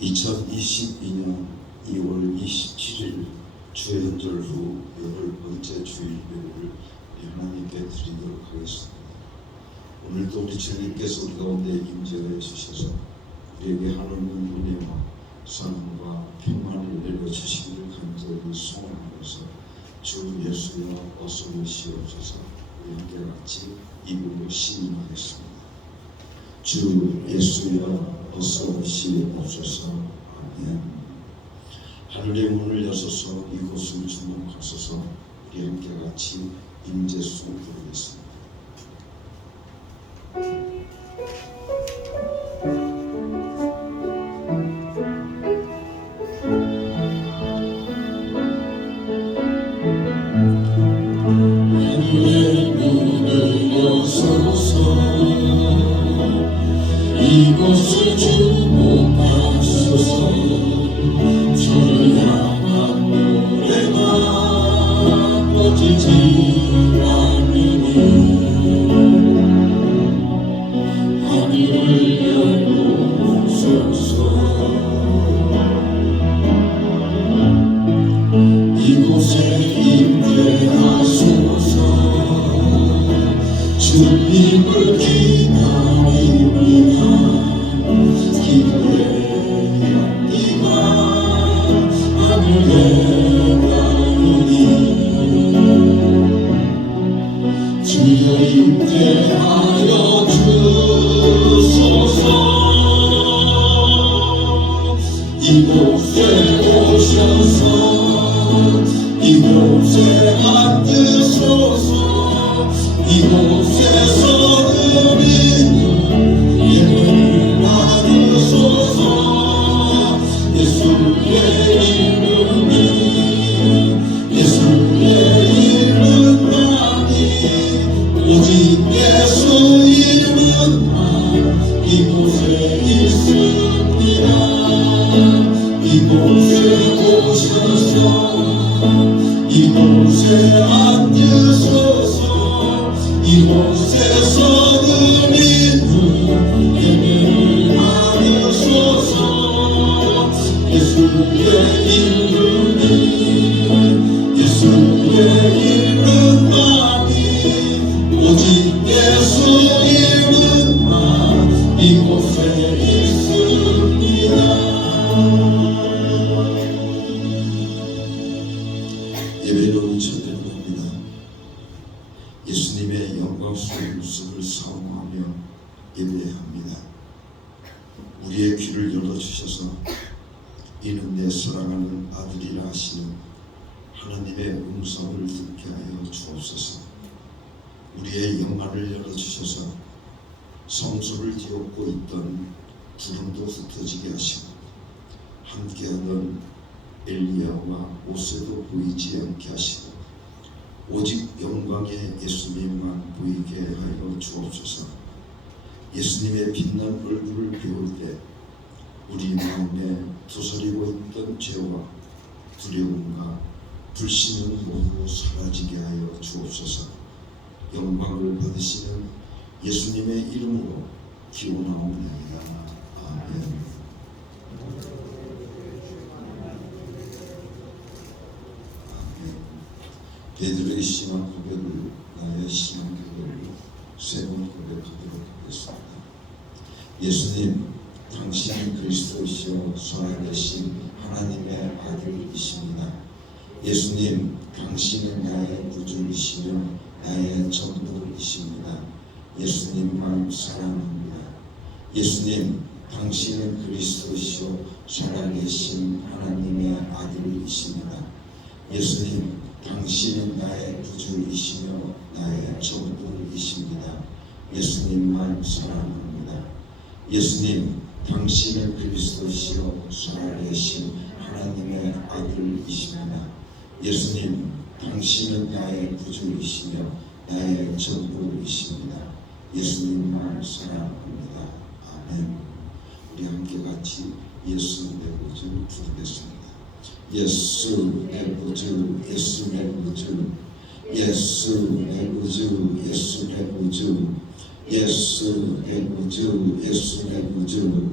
2022년 2월 27일 주연절 후 8번째 주일배를 하나님께 드리도록 하겠습니다. 오늘도 우리 주님께서 우리 가운데 임재해 주셔서 우리에게 하나님의 은혜와 사랑과 평안을 내려주시기를 간절히 소원하면서 주 예수여 어서 오시옵소서. 우리 함께 같이 입으로 시인하겠습니다. 주 예수여 어서 오시옵소서. 아멘. 하늘의 문을 여서서 이곳을 주목하소서. 우리 함께 같이 임재수 부르겠습니다. 하늘의 문을 여소서. 이곳을 주목하소서. 저를 향한 노래가 꺼지지 않으니 하늘을 열어소서. 이곳에 임재하소서. 주님을 기다립니다. 기도의 향기가 하늘에 닿으니 주여 임재하여 주소서. 이곳에 오셔서 이곳에 앉으소서. 이곳에서 누리는 예배를 받으소서. 예수의 이름이 예수의 이름만이 오직 예수 이름만 이곳에 있습니다. 이곳에 오셔서 이곳에 앉으소서. 이곳에서 누리는 예배를 받으소서. 예수의 이름이 예수의 이름만이 오직 예수 이름만 이곳에 있습니다. 예배로 찬양합니다. 예수님의 영광스러운 모습을 사모하며 예배합니다. 우리의 귀를 열어주셔서 이는 내 사랑하는 아들이라 하시는 하나님의 음성을 듣게 하여 주옵소서. 우리의 영안을 열어주셔서 성소를 뒤엎고 있던 구름도 흩어지게 하시고 함께하던 엘리야와 모세도 보이지 않게 하시고 오직 영광의 예수님만 보이게 하여 주옵소서. 예수님의 빛난 얼굴을 배울 때 우리 마음에 두서리고 있던 죄와 두려움과 불신은 모두 사라지게 하여 주옵소서. 영광을 받으시는 예수님의 이름으로 기원하옵나이다. 아멘. 베드로의 신앙 고백을 나의 신앙 고백을 세 번 고백하도록 하겠습니다. 예수님, 당신은 그리스도이시요 살아계신 하나님의 아들이십니다. 예수님, 당신은 나의 구주이시며 나의 전부이십니다. 예수님만 사랑합니다. 예수님, 당신은 그리스도이시요 살아계신 하나님의 아들이십니다. 예수님, 당신은 나의 구주이시며 나의 전부이십니다. 예수님만 사랑합니다. 예수님, 당신은 그리스도시요 살아계신 하나님의 아들이십니다. 예수님, 당신은 나의 구주이시며 나의 전부이십니다. 예수님만 사랑합니다. 아멘. 우리 함께 같이 예수 내 구주 부르겠습니다. 예수 내 구주, 예수 내 구주, 예수 내 구주, 예수 내 구주, 예수 내 구주, 예수 내 구주,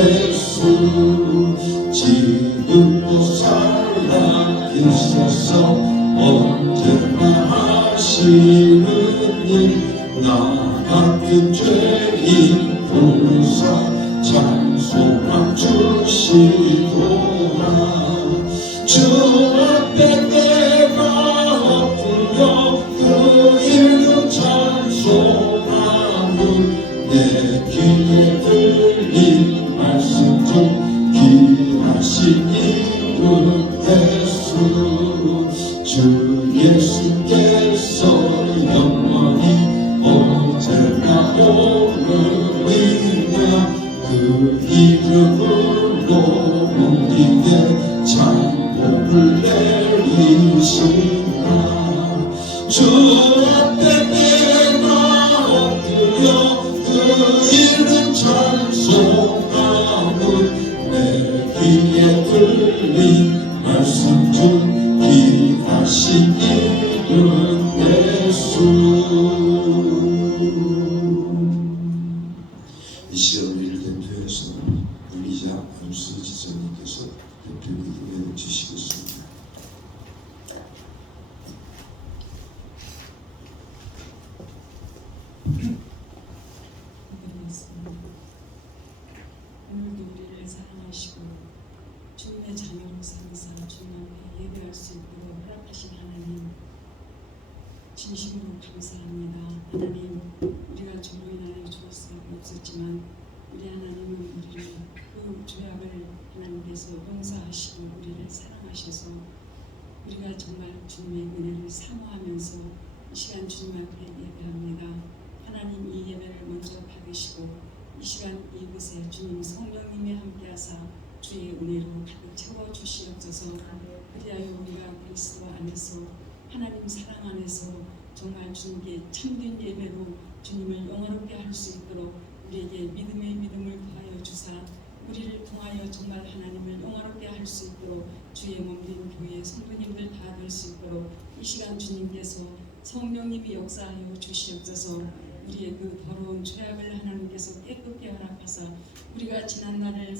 예수 지금도 살아계셔서 언제나 하시는 일 나 같은 죄인 부르사 찬송함 주시도다 주 앞에 내가 엎드려 그 이름 찬송함은 내 귀에 들린 말씀 중 귀하신 이름 예수 주 예수께서 영원히 어제나 오늘이며 그 이름으로 우리에게 장복을 내리시나 주 앞에 내가 엎드려 그 이름 찬송함은 내 귀에 들린 말씀 중 귀하신 이름 예수 이 시간 우리를 대표해서 의리자 안수 지사님께서 대표 기도해 주시겠습니다. 오늘도 우리를 사랑하시고 주님의 자녀로 삼으사 주님 앞에 예배할 수 있도록 허락하신 하나님 진심으로 감사합니다. 하나님 우리가 죄로 인하여 죽을 수밖에 없었지만 우리 하나님은 우리를 그 죄악을 하나님께서 용서하시고 우리를 사랑하셔서 우리가 정말 주님의 은혜를 사모하면서 이 시간 주님 앞에 예배합니다. 하나님 이 예배를 먼저 받으시고 이 시간 이곳에 주님 성령님이 함께하사 주의 은혜로 가득 채워주시옵소서. 그리하여 우리가 그리스도 안에서 하나님 사랑 안에서 정말 주님께 참된 예배로 주님을 영화롭게 할 수 있도록 우리에게 믿음의 믿음을 더하여 주사 우리를 통하여 정말 하나님을 영화롭게 할 수 있도록 주의 몸된 교회 성도님들 다 될 수 있도록 이 시간 주님께서 성령님이 역사하여 주시옵소서. 우리의 그 더러운 죄악을 하나님께서 깨끗게 허락하사 우리가 지난날을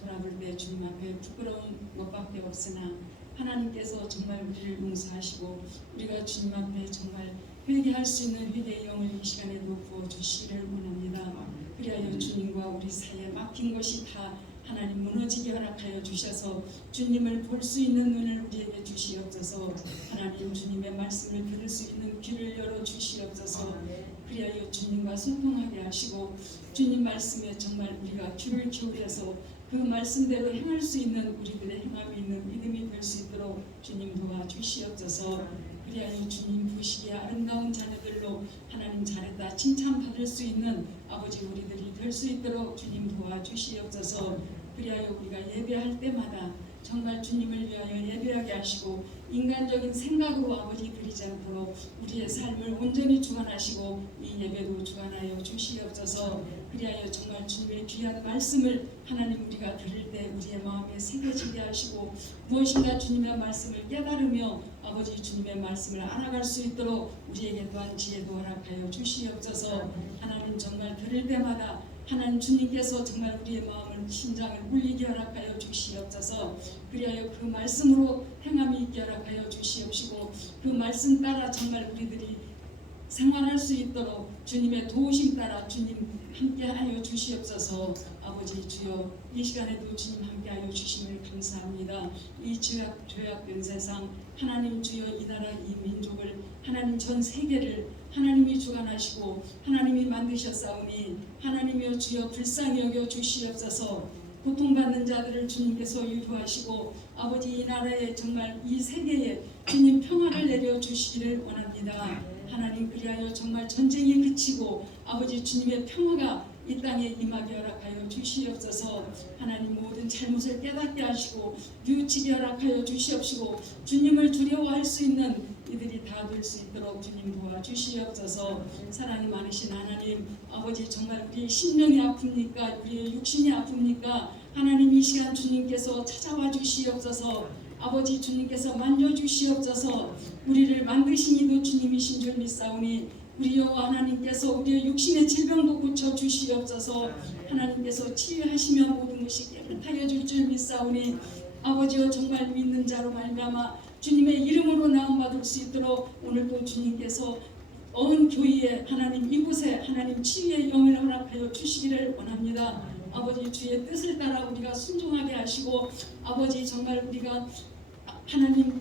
돌아볼 때 주님 앞에 부끄러운 것밖에 없으나 하나님께서 정말 우리를 용서하시고 우리가 주님 앞에 정말 회개할 수 있는 회개의 영을 이 시간에도 부어주시기를 원합니다. 그리하여 주님과 우리 사이에 막힌 것이 다 하나님 무너지게 허락하여 주셔서 주님을 볼 수 있는 눈을 우리에게 주시옵소서. 하나님 주님의 말씀을 들을 수 있는 귀를 열어 주시옵소서. 그리하여 주님과 소통하게 하시고 주님 말씀에 정말 우리가 귀를 기울여서 그 말씀대로 행할 수 있는 우리들의 행함이 있는 믿음이 될 수 있도록 주님 도와주시옵소서. 그리하여 주님 보시기에 아름다운 자녀들로 하나님 잘했다 칭찬받을 수 있는 아버지 우리들이 될 수 있도록 주님 도와주시옵소서. 그리하여 우리가 예배할 때마다 정말 주님을 위하여 예배하게 하시고 인간적인 생각으로 아버지 드리지 않도록 우리의 삶을 온전히 주관하시고 이 예배로 주관하여 주시옵소서. 그리하여 정말 주님의 귀한 말씀을 하나님 우리가 들을 때 우리의 마음에 새겨지게 하시고 무엇인가 주님의 말씀을 깨달으며 아버지 주님의 말씀을 알아갈 수 있도록 우리에게 또한 지혜도 허락하여 주시옵소서. 하나님 정말 들을 때마다 하나님 주님께서 정말 우리의 마음을 심장을 울리게 허락하여 주시옵소서. 그리하여 그 말씀으로 행함이 있게 허락하여 주시옵시고 그 말씀 따라 정말 우리들이 생활할 수 있도록 주님의 도우심 따라 주님 함께하여 주시옵소서. 아버지 주여 이 시간에도 주님 함께하여 주심을 감사합니다. 이 죄악된 세상 하나님 주여 이 나라 이 민족을 하나님 전 세계를 하나님이 주관하시고 하나님이 만드셨사오니 하나님이여 주여 불쌍히 여겨 주시옵소서. 고통받는 자들을 주님께서 유도하시고 아버지 이 나라에 정말 이 세계에 주님 평화를 내려 주시기를 원합니다. 하나님 그리하여 정말 전쟁이 그치고 아버지 주님의 평화가 이 땅에 임하게 허락하여 주시옵소서. 하나님 모든 잘못을 깨닫게 하시고 뉘우치게 허락하여 주시옵시고 주님을 두려워할 수 있는 이들이 다 될 수 있도록 주님 도와주시옵소서. 사랑이 많으신 하나님 아버지 정말 우리의 심령이 아픕니까 우리의 육신이 아픕니까 하나님 이 시간 주님께서 찾아와 주시옵소서. 아버지 주님께서 만져주시옵소서. 우리를 만드신 이도 주님이신 줄 믿사오니 우리 여호와 하나님께서 우리의 육신의 질병도 고쳐 주시옵소서. 하나님께서 치유하시며 모든 것이 깨끗하여 줄 줄 믿사오니 아버지여 정말 믿는 자로 말미암아 주님의 이름으로 나음 받을 수 있도록 오늘도 주님께서 어은 교회에 하나님 이곳에 하나님 치유의 영을 허락하여 주시기를 원합니다. 아버지 주의 뜻을 따라 우리가 순종하게 하시고 아버지 정말 우리가 하나님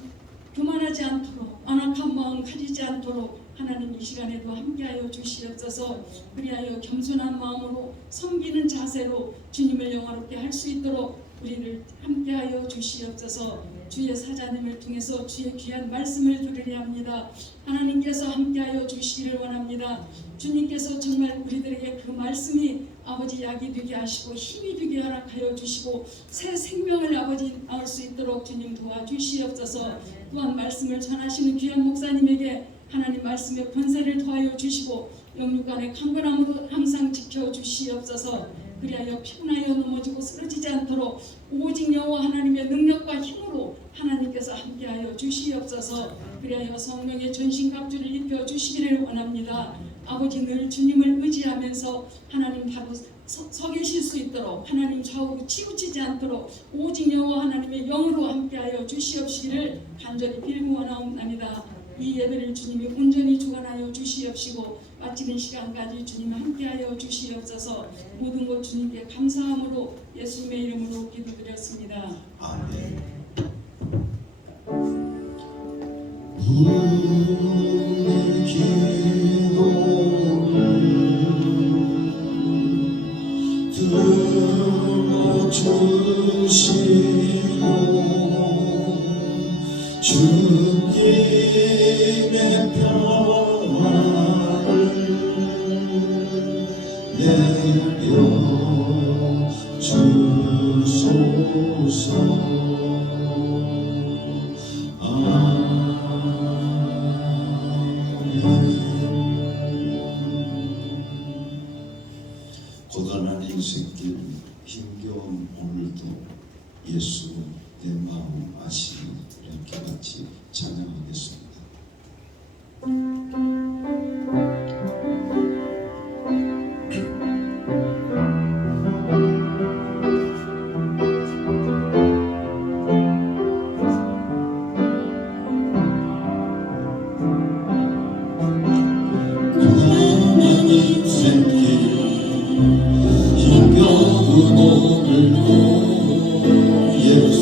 교만하지 않도록 안악한 마음 가지지 않도록 하나님 이 시간에도 함께하여 주시옵소서. 그리하여 겸손한 마음으로 섬기는 자세로 주님을 영화롭게 할 수 있도록 우리를 함께하여 주시옵소서. 주의 사자님을 통해서 주의 귀한 말씀을 들으려 합니다. 하나님께서 함께하여 주시기를 원합니다. 주님께서 정말 우리들에게 그 말씀이 아버지 약이 되게 하시고 힘이 되게 허락하여 주시고 새 생명을 아버지 낳을 수 있도록 주님 도와주시옵소서. 또한 말씀을 전하시는 귀한 목사님에게 하나님 말씀의 권세를 더하여 주시고 영육간의 강건함으로 항상 지켜주시옵소서. 그리하여 피곤하여 넘어지고 쓰러지지 않도록 오직 여호와 하나님의 능력과 힘으로 하나님께서 함께하여 주시옵소서. 그리하여 성령의 전신갑주를 입혀 주시기를 원합니다. 아버지 늘 주님을 의지하면서 하나님 바로 서 계실 수 있도록 하나님 좌우로 치우치지 않도록 오직 여호와 하나님의 영으로 함께하여 주시옵시기를 간절히 빌고 원하옵나이다. 이 예배를 주님이 온전히 주관하여 주시옵시고 마치는 시간까지 주님 함께하여 주시옵소서. 모든 것 주님께 감사함으로 예수님의 이름으로 기도드렸습니다. 아멘. 우리 기도를 들어주시고 주님의 평화를 내려 주소서. 고단한 인생길 힘겨운 오늘도 예수 내 마음 아시니 이렇게 같이 찬양하겠습니다. 고단한 인생길 힘겨운 오늘도 예수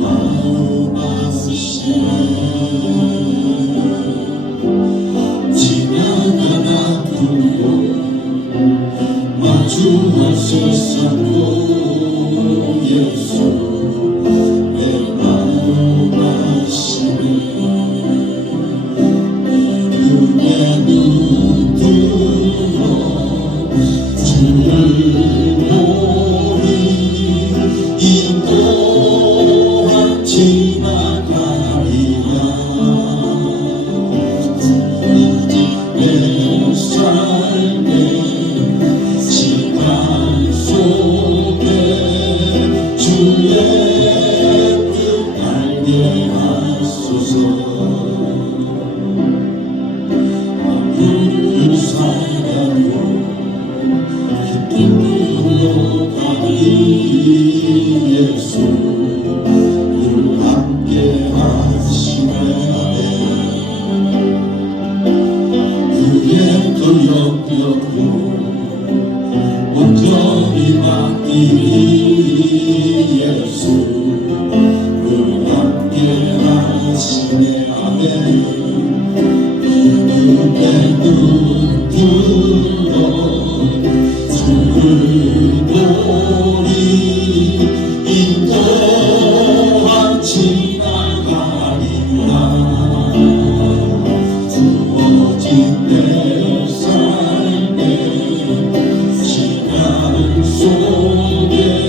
마음 아시네. 지나간 아픔도 마주할 세상도 예수 내 마음 아시네. 눈에 눈 들어 주를 보니 이 또한 지나가리라. 내 삶의 시간 속에 주의 뜻 알게 하소서. 아픔을 살아도 기쁨으로 가니 예수 늘 함께 하시네. 그의 그 영역으로 온전히 맡기니 예수 늘 함께 하시네. 아멘. 눈에 눈 들어 주를 보니 이 또한 지나가리라. 주어진 내 삶의 시간 속에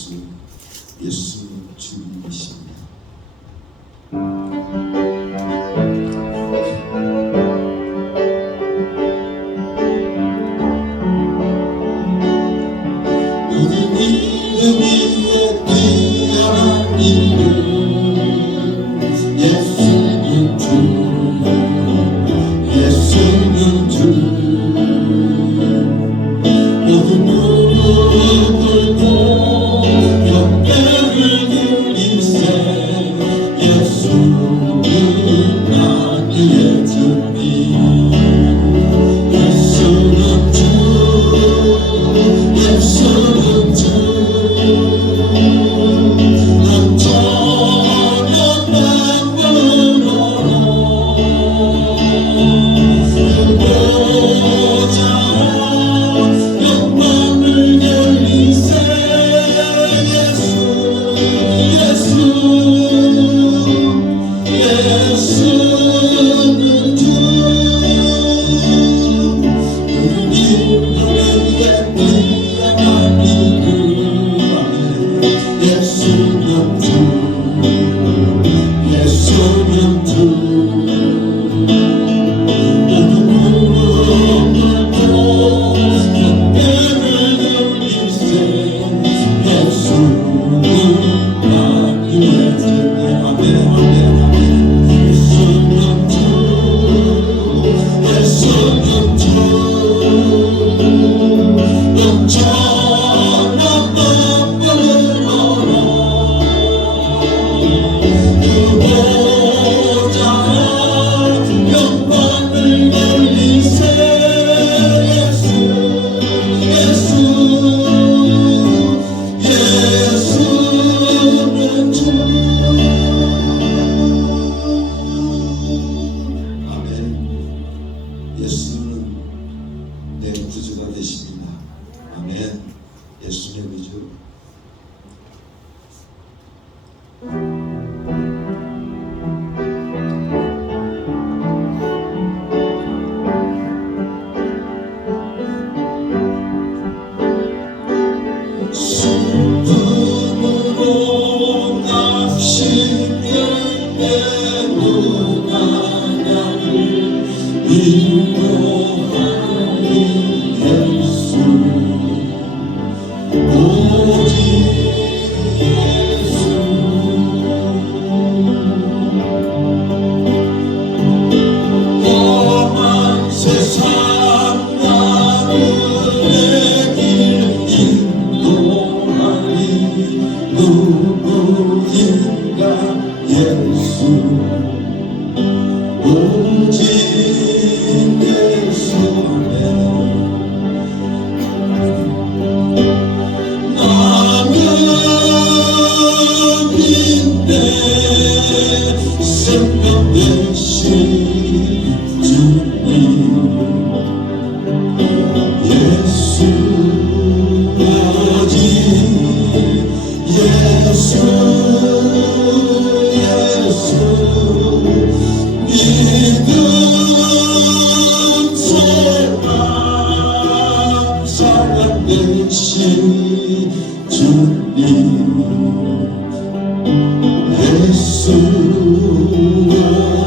예수, 예수 주님이십니다. 모든 이름 위에 뛰어난 이름 예수는 주 예수는 주 모든 무릎을 꿇고 경배를 드리세 예수는 나의 주님 예수는 주 예수는 주 남자는 만물어로 그보자 영광을 열리세 예수 예수는 주 예수는 주 예수는 주 모든 무릎을 꿇고 경배를 드리세 예수는 나의 주님 아멘 아멘 아멘 예수는 주 예수는 주 영원한 만물어로 그보자 영광을 열리세 예수는 주 아멘. 예수는 내 구주가 되십니다. 아멘. 예수의 구주. 슬픔으로 낙심을 메우나 나를 인도하니 예수 오직 예수 험한 세상 나를 길 인도하니 누구인가 예수 오직 예수 아멘 나는 빈대 생명 되신 주님 예수 오직 예수 믿음 사랑 되신 주님 예수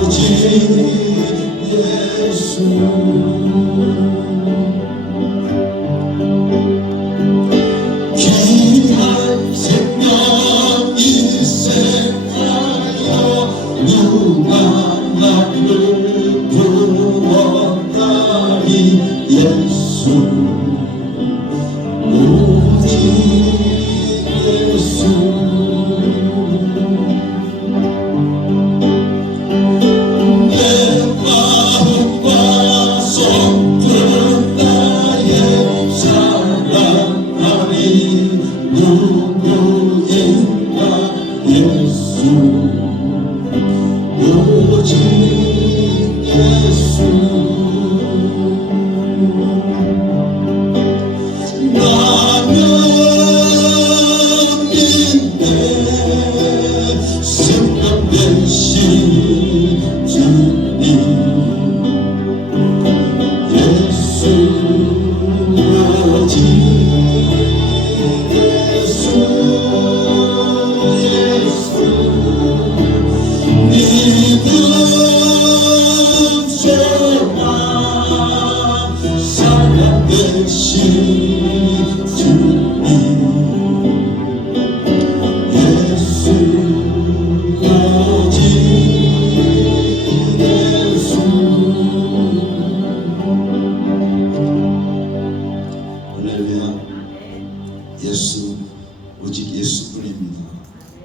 오직 예수 귀한 생명 인생하여 누가 나를 구원하리 예수 오직 예수 내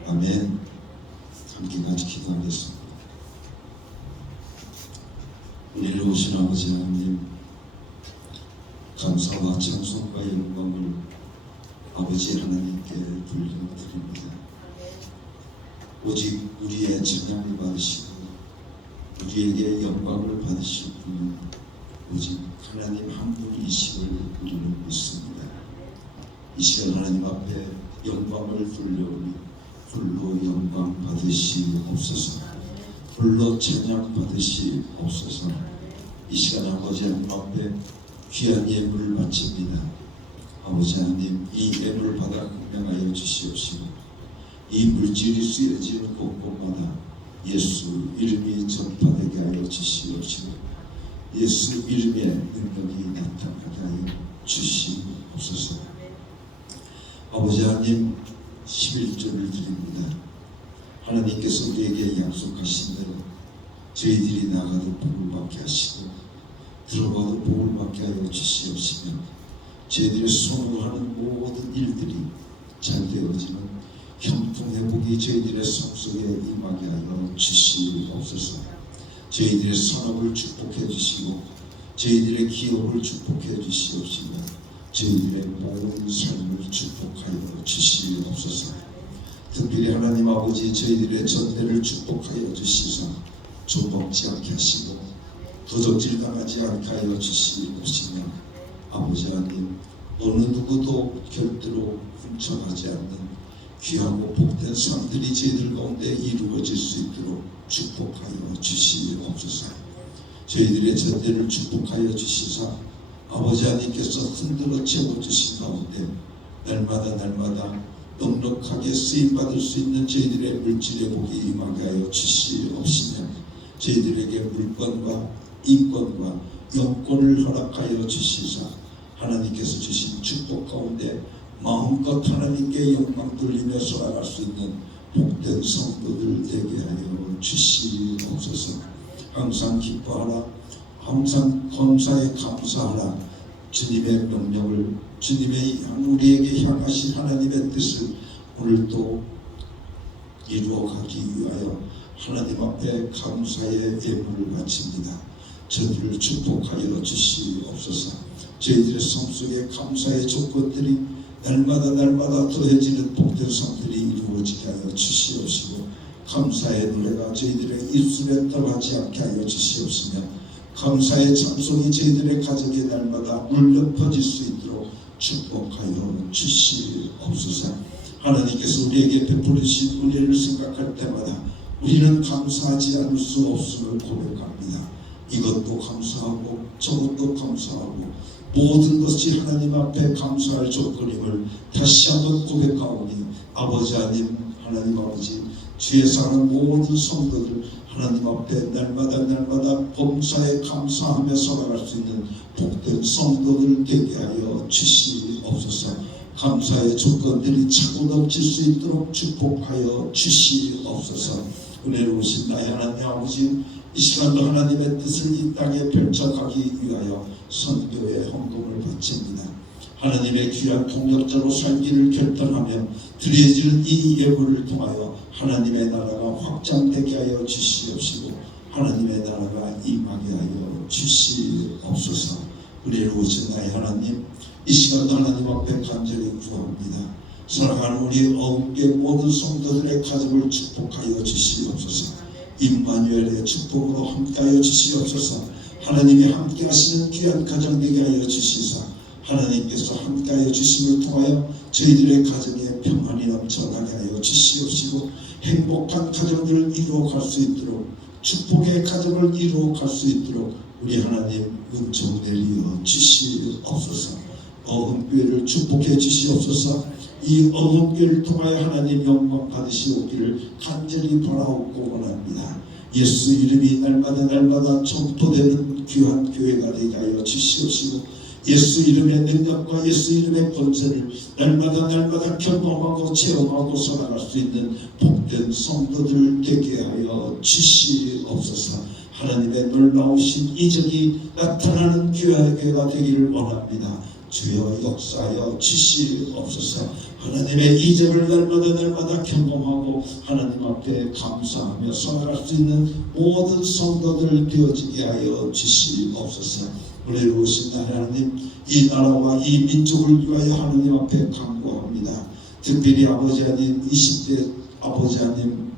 아멘. 함께 같이 기도하겠습니다. 은혜로 오신 아버지 하나님, 감사와 찬송과 영광을 아버지 하나님께 돌려드립니다. 오직 우리의 찬양을 받으시고 우리에게 영광을 받으실 분은 오직 하나님 한 분이심을 우리는 믿습니다. 이 시간 하나님 앞에 영광을 돌려오니 홀로 영광 받으시옵소서, 홀로 찬양 받으시옵소서. 이 시간 아버지 하나님 앞에 귀한 예물을 바칩니다. 아버지 하나님, 이 예물을 받아 공명하여 주시옵시고 이 물질이 쓰여지는 곳곳마다 예수 이름이 전파되게 하여 주시옵시고 예수 이름의 능력이 나타나게 하여 주시옵소서. 아버지 하나님, 11조를 드립니다. 하나님께서 우리에게 약속하신 대로 저희들이 나가도 복을 받게 하시고 들어가도 복을 받게 하여 주시옵시며 저희들의 손으로 하는 모든 일들이 잘 되어지는 형통회복이 저희들의 삶 속에 임하게 하여 주시옵소서. 저희들의 산업을 축복해 주시고 저희들의 기업을 축복해 주시옵시며 저희들의 모든 삶을 축복하여 주시옵소서. 특별히 하나님 아버지, 저희들의 전대를 축복하여 주시사 조먹지 않게 하시고 도적질 당하지 않게 하여 주시옵시며 아버지 하나님, 어느 누구도 절대로 훔쳐가지 않는 귀하고 복된 삶들이 저희들 가운데 이루어질 수 있도록 축복하여 주시옵소서. 저희들의 전대를 축복하여 주시사 아버지 하나님께서 흔들어 채워주신 가운데 날마다 넉넉하게 쓰임받을 수 있는 저희들의 물질의 복이 임하게 하여 주시옵시며 저희들에게 물권과 인권과 영권을 허락하여 주시사 하나님께서 주신 축복 가운데 마음껏 하나님께 영광 돌리며 살아갈 수 있는 복된 성도들 되게 하여 주시옵소서. 항상 기뻐하라, 항상 감사에 감사하라. 주님의 명령을, 주님의 우리에게 향하신 하나님의 뜻을 오늘도 이루어가기 위하여 하나님 앞에 감사의 예물을 바칩니다. 저들을 축복하여 주시옵소서. 저희들의 삶 속에 감사의 조건들이 날마다 더해지는 복된 삶들이 이루어지게 하여 주시옵시고 감사의 노래가 저희들의 입술에 떠나지 않게 하여 주시옵시며 감사의 찬송이 저희들의 가정에 날마다 울려 퍼질 수 있도록 축복하여 주시옵소서. 하나님께서 우리에게 베풀으신 은혜를 생각할 때마다 우리는 감사하지 않을 수 없음을 고백합니다. 이것도 감사하고 저것도 감사하고 모든 것이 하나님 앞에 감사할 조건임을 다시 한번 고백하오니 아버지 하나님, 하나님 아버지, 주에 사는 모든 성도들 하나님 앞에 날마다 범사에 감사하며 살아갈 수 있는 복된 성도들 되게 하여 주시옵소서. 감사의 조건들이 차고 넘칠 수 있도록 축복하여 주시옵소서. 은혜로우신 나의 하나님 아버지, 이 시간도 하나님의 뜻을 이 땅에 펼쳐가기 위하여 선교의 헌금을 바칩니다. 하나님의 귀한 통역자로 살기를 결단하며 드려지는 이 예물을 통하여 하나님의 나라가 확장되게 하여 주시옵시고 하나님의 나라가 임하게 하여 주시옵소서. 은혜로우신 나의 하나님, 이 시간도 하나님 앞에 간절히 구합니다. 사랑하는 우리 어음계 모든 성도들의 가정을 축복하여 주시옵소서. 임마누엘의 축복으로 함께하여 주시옵소서. 하나님이 함께하시는 귀한 가정 되게 하여 주시사 하나님께서 함께하여 주심을 통하여 저희들의 가정에 평안이 넘쳐나게 하여 주시옵시고 행복한 가정들을 이루어갈 수 있도록 축복의 가정을 이루어갈 수 있도록 우리 하나님 은총 내리어 주시옵소서. 어흥교회를 축복해 주시옵소서. 이 어흥교회를 통하여 하나님 영광 받으시옵기를 간절히 바라옵고 원합니다. 예수 이름이 날마다 전포되는 귀한 교회가 되게 하여 주시옵시고 예수 이름의 능력과 예수 이름의 권세를 날마다 경험하고 체험하고 살아갈 수 있는 복된 성도들 되게 하여 주시옵소서. 하나님의 놀라우신 이적이 나타나는 교회가 되기를 원합니다. 주여 역사하여 주시옵소서. 하나님의 이적을 날마다 경험하고 하나님 앞에 감사하며 살아갈 수 있는 모든 성도들 되어지게 하여 주시옵소서. 은혜로우신 하나님, 이 나라와 이 민족을 위하여 하나님 앞에 간구합니다. 특별히 아버지 하나님, 20대 아버지 하나님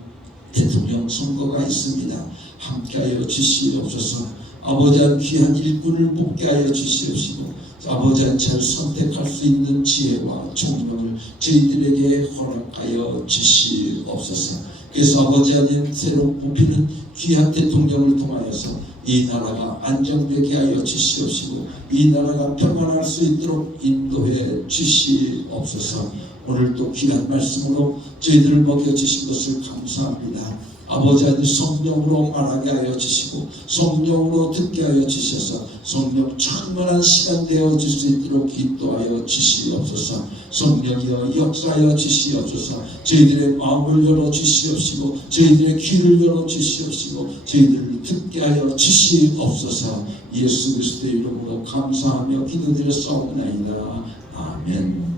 대통령 선거가 있습니다. 함께하여 주시옵소서. 아버지 하나님, 귀한 일꾼을 뽑게 하여 주시옵시고 아버지 하나님, 잘 선택할 수 있는 지혜와 총명을 저희들에게 허락하여 주시옵소서. 그래서 아버지 하나님, 새로 뽑히는 귀한 대통령을 통하여서 이 나라가 안정되게 하여 주시옵시고 이 나라가 평안할 수 있도록 인도해 주시옵소서. 오늘도 귀한 말씀으로 저희들을 먹여주신 것을 감사합니다. 아버지 하나님, 성령으로 말하게 하여 주시고 성령으로 듣게 하여 주셔서 성령 충만한 시간 되어질 수 있도록 인도하여 주시옵소서. 성령이여 역사하여 주시옵소서. 저희들의 마음을 열어 주시옵시고 저희들의 귀를 열어 주시옵시고 저희들을 듣게 하여 주시옵소서. 예수 그리스도의 이름으로 감사하며 기도드렸사옵나이다. 아멘.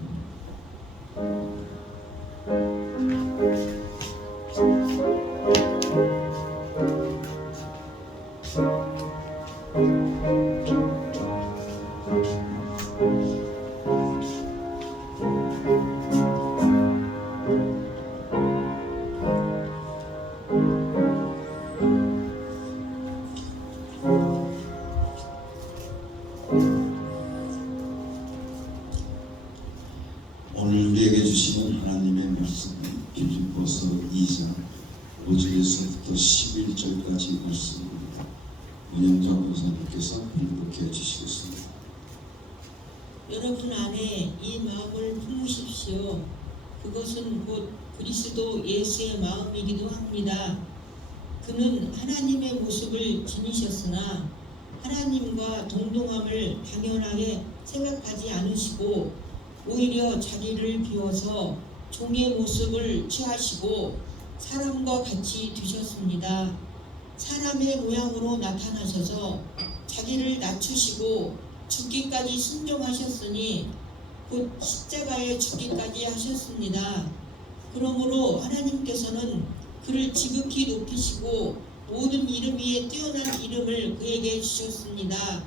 오늘 우리에게 주시는 하나님의 말씀은 빌립보서 2장 5절에서부터 11절까지 말씀입니다. 문영장 목사님께서 읽게 해주시겠습니다. 여러분 안에 이 마음을 품으십시오. 그것은 곧 그리스도 예수의 마음이기도 합니다. 그는 하나님의 모습을 지니셨으나 하나님과 동등함을 당연하게 생각하지 않으시고 오히려 자기를 비워서 종의 모습을 취하시고 사람과 같이 되셨습니다. 사람의 모양으로 나타나셔서 자기를 낮추시고 죽기까지 순종하셨으니 곧 십자가에 죽기까지 하셨습니다. 그러므로 하나님께서는 그를 지극히 높이시고 모든 이름 위에 뛰어난 이름을 그에게 주셨습니다.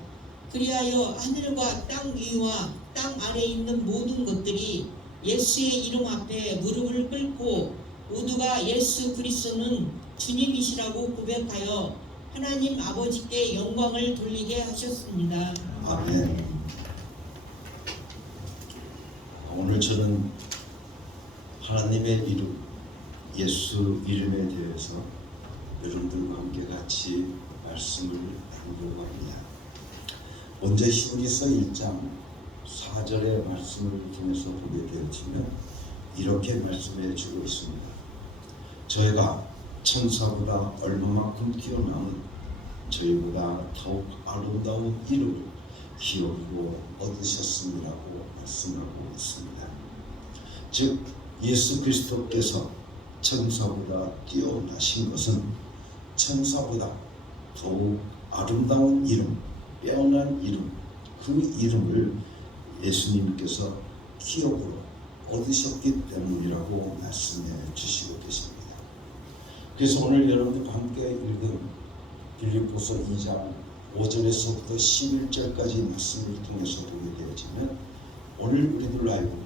그리하여 하늘과 땅 위와 땅 아래에 있는 모든 것들이 예수의 이름 앞에 무릎을 꿇고 모두가 예수 그리스도는 주님이시라고 고백하여 하나님 아버지께 영광을 돌리게 하셨습니다. 아멘. 오늘 저는 하나님의 이름, 예수 이름에 대해서 여러분들과 함께 같이 말씀을 나누려고 합니다. 먼저 히브리서 1장 4절의 말씀을 통해서 보게 되어지면 이렇게 말씀해 주고 있습니다. 저희가 천사보다 얼마만큼 뛰어나은 저희보다 더욱 아름다운 이름을 기업으로 얻으셨음이라고 말씀하고 있습니다. 즉 예수 그리스도께서 천사보다 뛰어나신 것은 천사보다 더욱 아름다운 이름, 빼어난 이름, 그 이름을 예수님께서 기업으로 얻으셨기 때문이라고 말씀해 주시고 계십니다. 그래서 오늘 여러분들과 함께 읽은 빌립보서 2장 5절에서부터 11절까지 말씀을 통해서 보게 되어지면 오늘 우리들 알고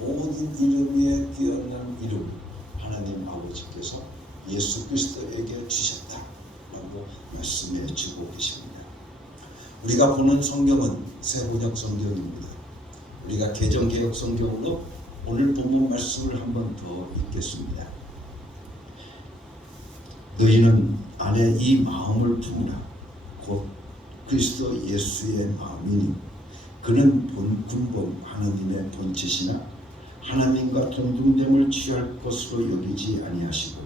모든 이름 위에 뛰어난 이름 하나님 아버지께서 예수 그리스도에게 주셨다라고 말씀해 주고 계십니다. 우리가 보는 성경은 새번역 성경입니다. 우리가 개정개혁 성경으로 오늘 본문 말씀을 한번 더 읽겠습니다. 너희는 안에 이 마음을 품으라. 곧 그리스도 예수의 마음이니 그는 근본 하나님의 본체시나 하나님과 동등됨을 취할 것으로 여기지 아니하시고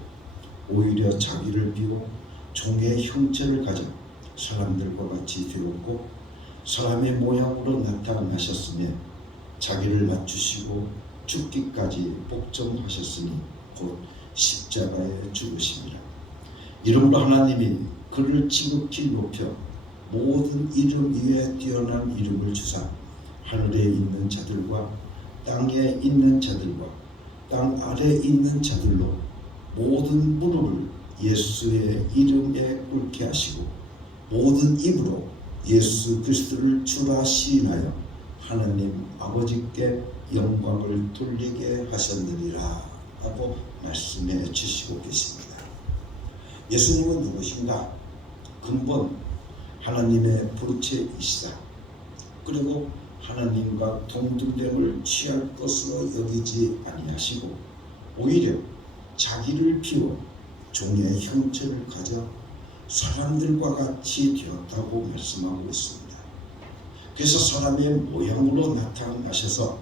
오히려 자기를 비워 종의 형체를 가져 사람들과 같이 되었고 사람의 모양으로 나타나셨으며 자기를 낮추시고 죽기까지 복종하셨으니 곧 십자가에 죽으심이라. 이러므로 하나님이 그를 지극히 높여 모든 이름 위에 뛰어난 이름을 주사 하늘에 있는 자들과 땅에 있는 자들과 땅 아래에 있는 자들로 모든 무릎을 예수의 이름에 꿇게 하시고 모든 입으로 예수 그리스도를 주라 시인하여 하나님 아버지께 영광을 돌리게 하셨느니라 하고 말씀해 주시고 계십니다. 예수님은 누구신가? 근본 하나님의 본체이시다. 그리고 하나님과 동등됨을 취할 것으로 여기지 아니하시고 오히려 자기를 비워 종의 형체를 가져 사람들과 같이 되었다고 말씀하고 있습니다. 그래서 사람의 모양으로 나타나셔서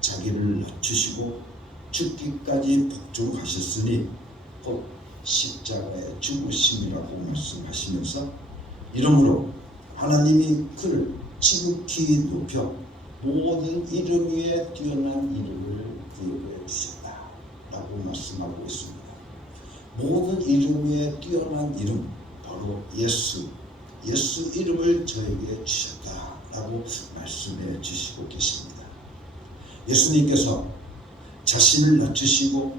자기를 낮추시고 죽기까지 복종하셨으니 곧 십자가의 죽으심이라고 말씀하시면서 이러므로 하나님이 그를 지극히 높여 모든 이름 위에 뛰어난 이름을 부여해 주셨다라고 말씀하고 있습니다. 모든 이름 위에 뛰어난 이름 바로 예수 이름을 저에게 주셨다라고 말씀해 주시고 계십니다. 예수님께서 자신을 낮추시고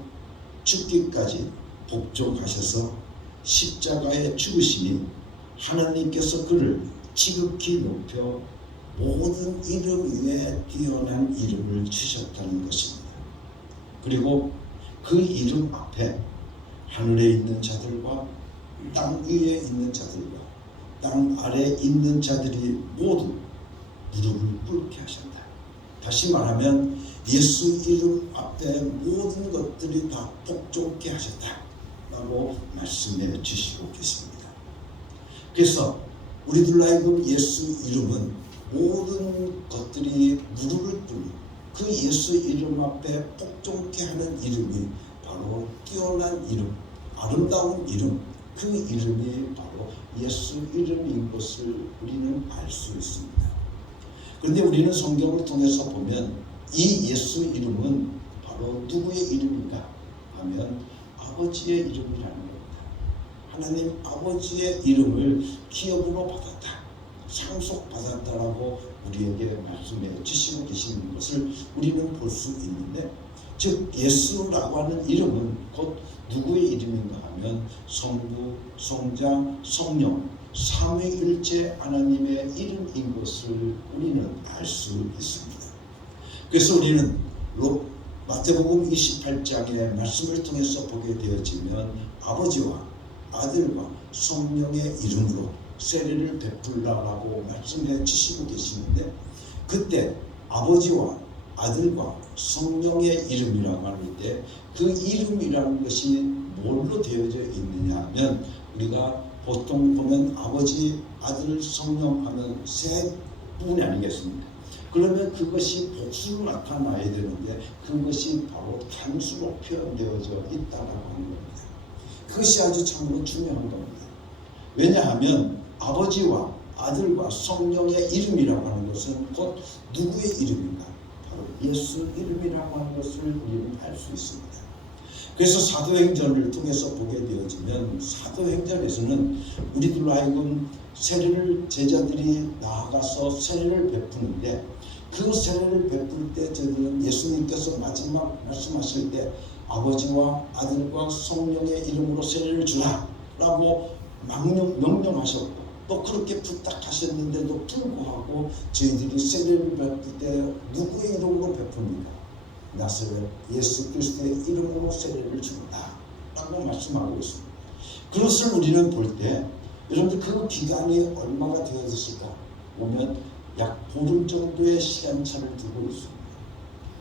죽기까지 복종하셔서 십자가에 죽으시니 하나님께서 그를 지극히 높여 모든 이름 위에 뛰어난 이름을 주셨다는 것입니다. 그리고 그 이름 앞에 하늘에 있는 자들과 땅 위에 있는 자들과 땅 아래에 있는 자들이 모두 무릎을 꿇게 하셨다. 다시 말하면 예수 이름 앞에 모든 것들이 다 복종케 하셨다라고 말씀해 주시고 계십니다. 그래서 우리들 하여금 예수 이름은 모든 것들이 무릎을 꿇는 그 예수 이름 앞에 복종케 하는 이름이 바로 뛰어난 이름, 아름다운 이름, 그 이름이 바로 예수 이름인 것을 우리는 알 수 있습니다. 그런데 우리는 성경을 통해서 보면 이 예수 이름은 바로 누구의 이름인가 하면 아버지의 이름이라는 겁니다. 하나님 아버지의 이름을 기업으로 받았다, 상속받았다라고 우리에게 말씀해 주시고 계시는 것을 우리는 볼 수 있는데, 즉 예수라고 하는 이름은 곧 누구의 이름인가 하면 성부, 성자, 성령 삼위일체 하나님의 이름인 것을 우리는 알 수 있습니다. 그래서 우리는 마태복음 28장의 말씀을 통해서 보게 되어지면 아버지와 아들과 성령의 이름으로 세례를 베풀라라고 말씀해 주시고 계시는데, 그때 아버지와 아들과 성령의 이름이라고 할 때 그 이름이라는 것이 뭘로 되어져 있느냐 하면, 우리가 보통 보면 아버지, 아들, 성령 하면 세 분이 아니겠습니까? 그러면 그것이 복수로 나타나야 되는데 그것이 바로 단수로 표현되어져 있다라고 하는 겁니다. 그것이 아주 참으로 중요한 겁니다. 왜냐하면 아버지와 아들과 성령의 이름이라고 하는 것은 곧 누구의 이름인가? 바로 예수 이름이라고 하는 것을 우리는 알 수 있습니다. 그래서 사도행전을 통해서 보게 되어지면 사도행전에서는 우리들로 하여금 세례를 제자들이 나아가서 세례를 베푸는데, 그 세례를 베풀 때 저희들은 예수님께서 마지막 말씀하실 때 아버지와 아들과 성령의 이름으로 세례를 주라 라고 명령하셨고, 또 그렇게 부탁하셨는데도 불구하고 저희들이 세례를 베풀 때 누구의 이름으로 베풉니까? 나사렛 예수 그리스도의 이름으로 세례를 준다 라고 말씀하고 있습니다. 그것을 우리는 볼 때 여러분들 그 기간이 얼마가 되었을까 보면 약 보름 정도의 시간차를 두고 있습니다.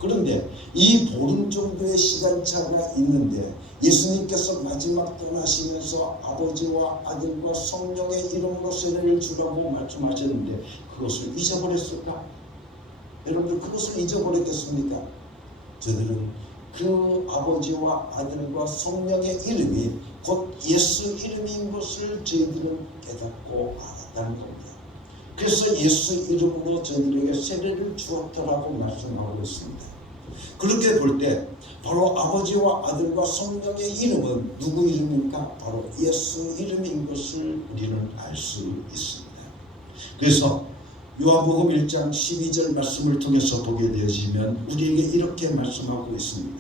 그런데 이 보름 정도의 시간차가 있는데 예수님께서 마지막 떠나시면서 아버지와 아들과 성령의 이름으로 세례를 주라고 말씀하셨는데 그것을 잊어버렸을까? 여러분들 그것을 잊어버렸겠습니까? 저들은 그 아버지와 아들과 성령의 이름이 곧 예수 이름인 것을 저희들은 깨닫고 알았다는 겁니다. 그래서 예수 이름으로 저희들에게 세례를 주었더라고 말씀하고 있습니다. 그렇게 볼 때 바로 아버지와 아들과 성령의 이름은 누구 이름입니까? 바로 예수 이름인 것을 우리는 알 수 있습니다. 그래서 요한복음 1장 12절 말씀을 통해서 보게 되어지면 우리에게 이렇게 말씀하고 있습니다.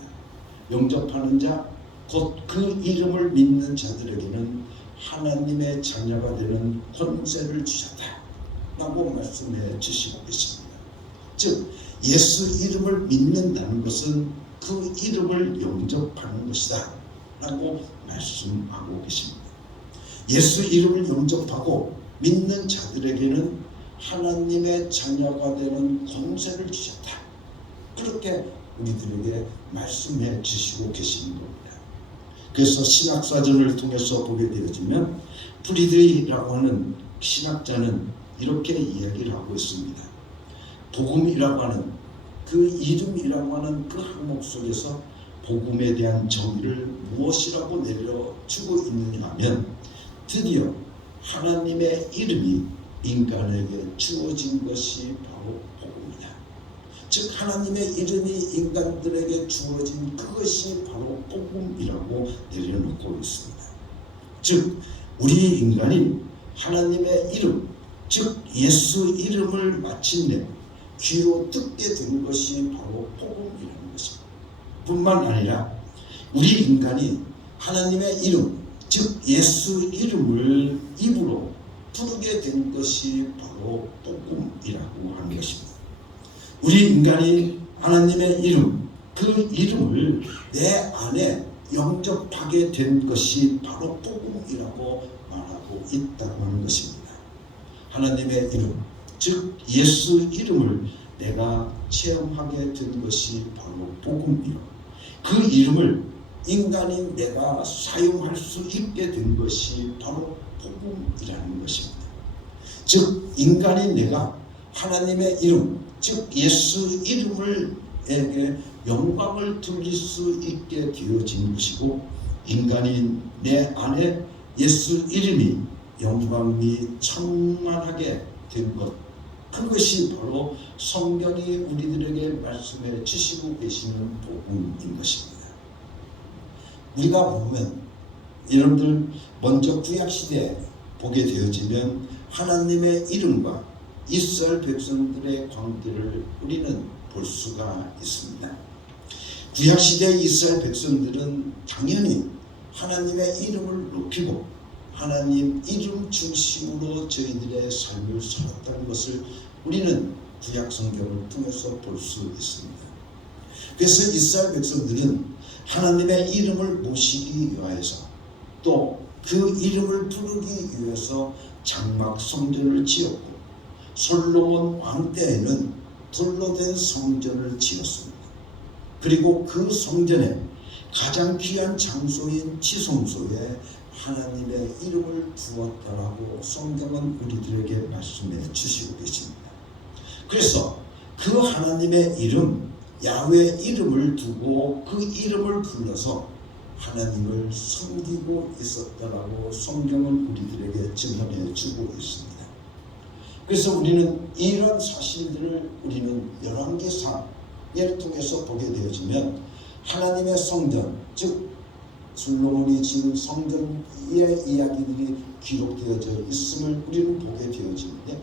영접하는 자 곧 그 이름을 믿는 자들에게는 하나님의 자녀가 되는 권세를 주셨다 라고 말씀해 주시고 계십니다. 즉 예수 이름을 믿는다는 것은 그 이름을 영접하는 것이다 라고 말씀하고 계십니다. 예수 이름을 영접하고 믿는 자들에게는 하나님의 자녀가 되는 권세를 주셨다. 그렇게 우리들에게 말씀해 주시고 계시는 겁니다. 그래서 신학사전을 통해서 보게 되어지면 프리드리히라고 하는 신학자는 이렇게 이야기를 하고 있습니다. 복음이라고 하는 그 이름이라고 하는 그 항목 속에서 복음에 대한 정의를 무엇이라고 내려주고 있느냐 하면 드디어 하나님의 이름이 인간에게 주어진 것이 바로 복음이다. 즉 하나님의 이름이 인간들에게 주어진 그것이 바로 복음이라고 내려놓고 있습니다. 즉 우리 인간이 하나님의 이름, 즉 예수 이름을 마침내 귀로 듣게 된 것이 바로 복음이라는 것입니다. 뿐만 아니라 우리 인간이 하나님의 이름, 즉 예수 이름을 입으로 부르게 된 것이 바로 복음이라고 하는 것입니다. 우리 인간이 하나님의 이름, 그 이름을 내 안에 영접하게 된 것이 바로 복음이라고 말하고 있다고 하는 것입니다. 하나님의 이름, 즉 예수 이름을 내가 체험하게 된 것이 바로 복음이요. 그 이름을 인간인 내가 사용할 수 있게 된 것이 바로 복음이라는 것입니다. 즉 인간인 내가 하나님의 이름, 즉 예수 이름을에게 영광을 돌릴 수 있게 되어진 것이고 인간인 내 안에 예수 이름이 영광이 충만하게 된 것, 그것이 바로 성경이 우리들에게 말씀해 주시고 계시는 복음인 것입니다. 우리가 보면 여러분들 먼저 구약시대에 보게 되어지면 하나님의 이름과 이스라엘 백성들의 관계를 우리는 볼 수가 있습니다. 구약시대의 이스라엘 백성들은 당연히 하나님의 이름을 높이고 하나님 이름 중심으로 저희들의 삶을 살았다는 것을 우리는 구약 성경을 통해서 볼 수 있습니다. 그래서 이스라엘 백성들은 하나님의 이름을 모시기 위하여서 또 그 이름을 부르기 위해서 장막 성전을 지었고 솔로몬 왕 때에는 돌로 된 성전을 지었습니다. 그리고 그 성전에 가장 귀한 장소인 지성소에 하나님의 이름을 두었다라고 성경은 우리들에게 말씀해 주시고 계십니다. 그래서 그 하나님의 이름, 야훼 이름을 두고 그 이름을 불러서 하나님을 섬기고 있었다라고 성경은 우리들에게 증언해 주고 있습니다. 그래서 우리는 이런 사실들을 우리는 열왕기상을 통해서 보게 되어지면 하나님의 성전, 즉 솔로몬이 지은 성전의 이야기들이 기록되어져 있음을 우리는 보게 되어지는데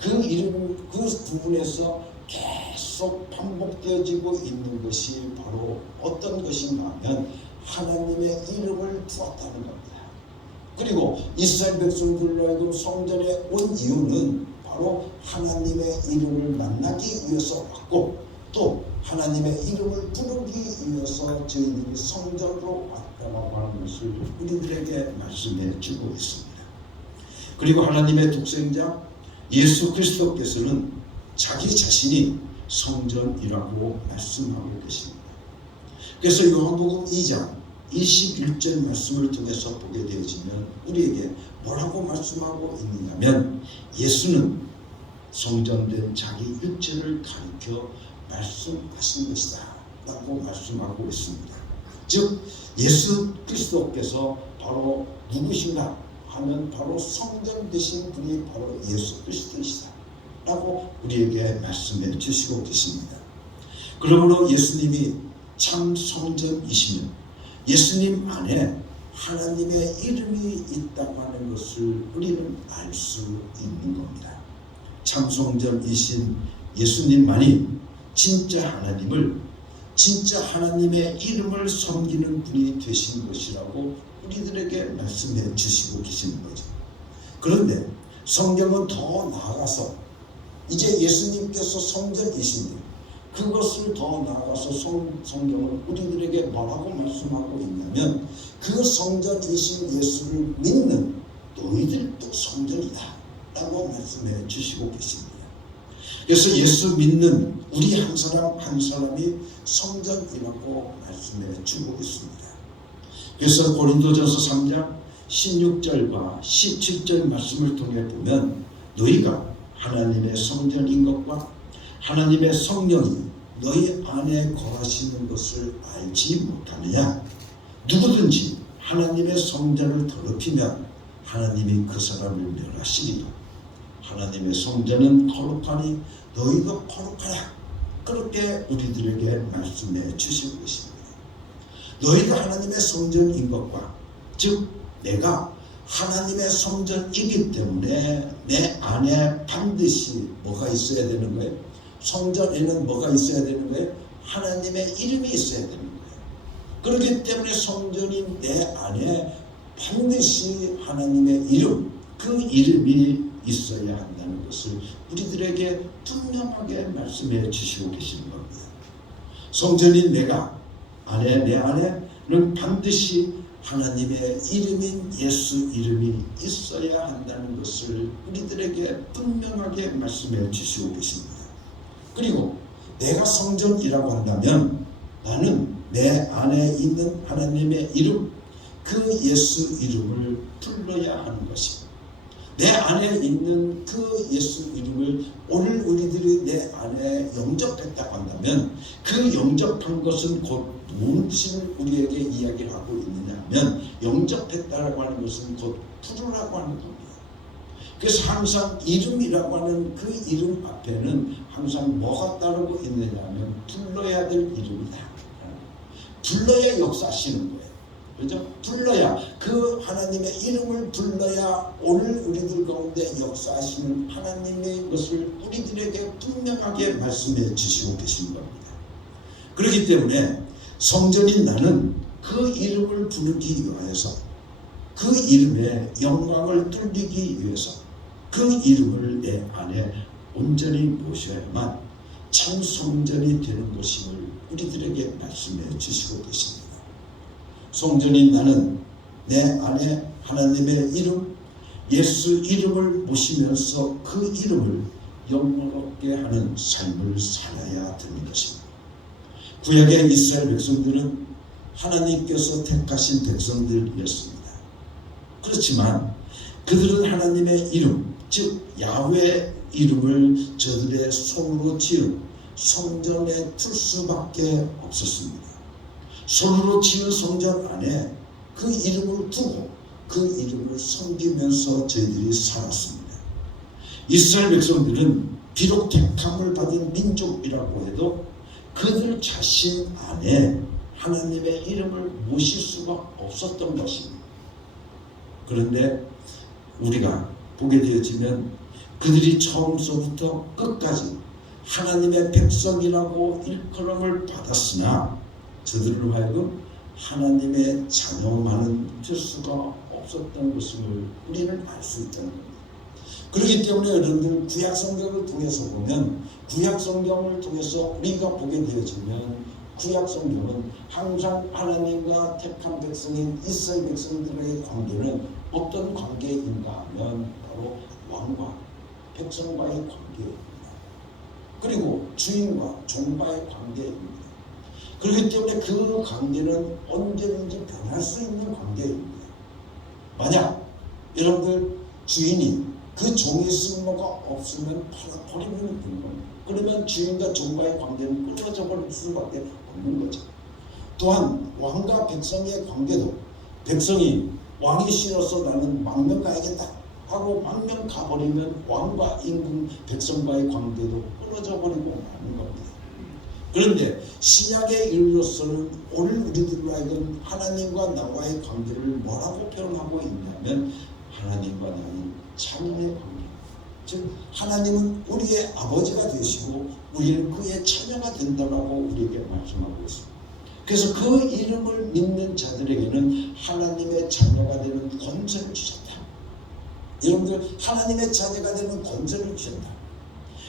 그 부분에서 계속 반복되어지고 있는 것이 바로 어떤 것인가 하면 하나님의 이름을 두었다는 겁니다. 그리고 이스라엘 백성들로 하여금 성전에 온 이유는 바로 하나님의 이름을 만나기 위해서 왔고 또 하나님의 이름을 부르기 위해서 저희들이 성전으로 왔다고 하는 것을 우리들에게 말씀해 주고 있습니다. 그리고 하나님의 독생자 예수 그리스도께서는 자기 자신이 성전이라고 말씀하고 계십니다. 그래서 요한복음 2장 21절 말씀을 통해서 보게 되어지면 우리에게 뭐라고 말씀하고 있느냐면 예수는 성전된 자기 육체를 가리켜 말씀하신 것이다 라고 말씀하고 있습니다. 즉 예수 그리스도께서 바로 누구신가 하면 바로 성전 되신 분이 바로 예수 그리스도이시다 라고 우리에게 말씀해 주시고 계십니다. 그러므로 예수님이 참 성전이시며 예수님 안에 하나님의 이름이 있다고 하는 것을 우리는 알 수 있는 겁니다. 참성전이신 예수님만이 진짜 하나님을, 진짜 하나님의 이름을 섬기는 분이 되신 것이라고 우리들에게 말씀해 주시고 계시는 거죠. 그런데 성경은 더 나아가서 이제 예수님께서 성전이신데 그것을 더 나아가서 성경은 우리들에게 뭐라고 말씀하고 있냐면, 그 성전이신 예수를 믿는 너희들도 성전이다 라고 말씀해 주시고 계십니다. 그래서 예수 믿는 우리 한 사람 한 사람이 성전이라고 말씀해 주고 있습니다. 그래서 고린도전서 3장 16절과 17절 말씀을 통해 보면, 너희가 하나님의 성전인 것과 하나님의 성령이 너희 안에 거하시는 것을 알지 못하느냐? 누구든지 하나님의 성전을 더럽히면 하나님이 그 사람을 멸하시리라. 하나님의 성전은 거룩하니 너희도 거룩하라. 그렇게 우리들에게 말씀해 주시고 계십니다. 너희가 하나님의 성전인 것과, 즉 내가 하나님의 성전이기 때문에 내 안에 반드시 뭐가 있어야 되는 거예요? 성전에는 뭐가 있어야 되는 거예요? 하나님의 이름이 있어야 되는 거예요. 그렇기 때문에 성전인 내 안에 반드시 하나님의 이름, 그 이름이 있어야 한다는 것을 우리들에게 분명하게 말씀해 주시고 계시는 겁니다. 성전인 내가 내 안에는 반드시 하나님의 이름인 예수 이름이 있어야 한다는 것을 우리들에게 분명하게 말씀해 주시고 계십니다. 그리고 내가 성전이라고 한다면 나는 내 안에 있는 하나님의 이름, 그 예수 이름을 불러야 하는 것입니다. 내 안에 있는 그 예수 이름을 오늘 우리들이 내 안에 영접했다고 한다면, 그 영접한 것은 곧 무엇을 우리에게 이야기를 하고 있느냐 하면, 영접했다라고 하는 것은 곧 부르라고 하는 겁니다. 그래서 항상 이름이라고 하는 그 이름 앞에는 항상 뭐가 따르고 있느냐 하면 불러야 될 이름이다. 불러야 역사하시는 거예요. 그렇죠? 불러야, 그 하나님의 이름을 불러야 오늘 우리들 가운데 역사하시는 하나님의 것을 우리들에게 분명하게 말씀해 주시고 계신 겁니다. 그렇기 때문에 성전인 나는 그 이름을 부르기 위하여서, 그 이름의 영광을 뚫리기 위해서 그 이름을 내 안에 온전히 모셔야만 참 성전이 되는 것임을 우리들에게 말씀해 주시고 계십니다. 성전인 나는 내 안에 하나님의 이름, 예수 이름을 모시면서 그 이름을 영광롭게 하는 삶을 살아야 되는 것입니다. 구약의 이스라엘 백성들은 하나님께서 택하신 백성들이었습니다. 그렇지만 그들은 하나님의 이름, 즉 야훼 이름을 저들의 손으로 지은 성전에 둘 수밖에 없었습니다. 손으로 지은 성전 안에 그 이름을 두고 그 이름을 섬기면서 저희들이 살았습니다. 이스라엘 백성들은 비록 택함을 받은 민족이라고 해도 그들 자신 안에 하나님의 이름을 모실 수가 없었던 것입니다. 그런데 우리가 보게 되어지면 그들이 처음서부터 끝까지 하나님의 백성이라고 일컬음을 받았으나 저들로 하여금 하나님의 자녀만은 될 수가 없었던 것을 우리는 알 수 있다는 겁니다. 그렇기 때문에 여러분들 구약 성경을 통해서 보면, 구약 성경을 통해서 우리가 보게 되어지면 구약 성경은 항상 하나님과 택한 백성인 이스라엘 백성들의 관계는 어떤 관계인가 하면 바로 왕과 백성과의 관계입니다. 그리고 주인과 종과의 관계입니다. 그렇기 때문에 그 관계는 언제든지 변할 수 있는 관계입니다. 만약 여러분들 주인이 그 종의 쓸모가 없으면 팔아버리면 되는 겁니다. 그러면 주인과 종과의 관계는 끊어져 버릴 수밖에 없는 거죠. 또한 왕과 백성의 관계도, 백성이 왕이 싫어서 나는 망명 가야겠다 하고 망명 가버리면 왕과 임금 백성과의 관계도 끊어져 버리고 마는 겁니다. 그런데 신약에 이르러서는 오늘 우리들로 하여금 하나님과 나와의 관계를 뭐라고 표현하고 있냐면, 하나님과 나는 자녀의 관계, 즉 하나님은 우리의 아버지가 되시고 우리는 그의 자녀가 된다고 우리에게 말씀하고 있습니다. 그래서 그 이름을 믿는 자들에게는 하나님의 자녀가 되는 권세를 주셨다. 여러분들 하나님의 자녀가 되는 권세를 주셨다.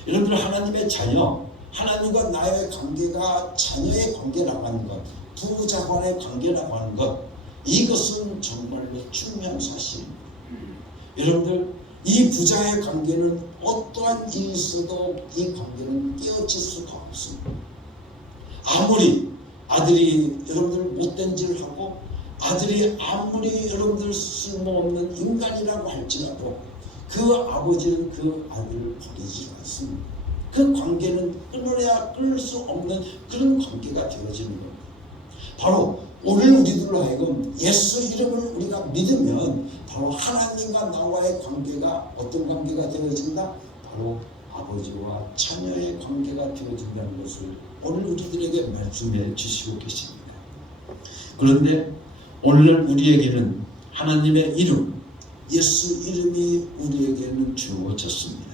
여러분들 하나님의 자녀, 하나님과 나의 관계가 자녀의 관계라고 하는 것, 부자 간의 관계라고 하는 것, 이것은 정말로 중요한 사실입니다. 여러분들 이 부자의 관계는 어떠한 일이 있어도 이 관계는 깨어질 수가 없습니다. 아무리 아들이 여러분들 못된 짓을 하고 아들이 아무리 여러분들 쓸모없는 인간이라고 할지라도 그 아버지는 그 아들을 버리지 않습니다. 그 관계는 끊어야 끊을 수 없는 그런 관계가 되어지는 겁니다. 바로 오늘 우리들로 하여금 예수 이름을 우리가 믿으면 바로 하나님과 나와의 관계가 어떤 관계가 되어진다? 바로 아버지와 자녀의 관계가 되어진다는 것을 오늘 우리들에게 말씀해 주시고 계십니다. 그런데 오늘 우리에게는 하나님의 이름, 예수 이름이 우리에게는 주어졌습니다.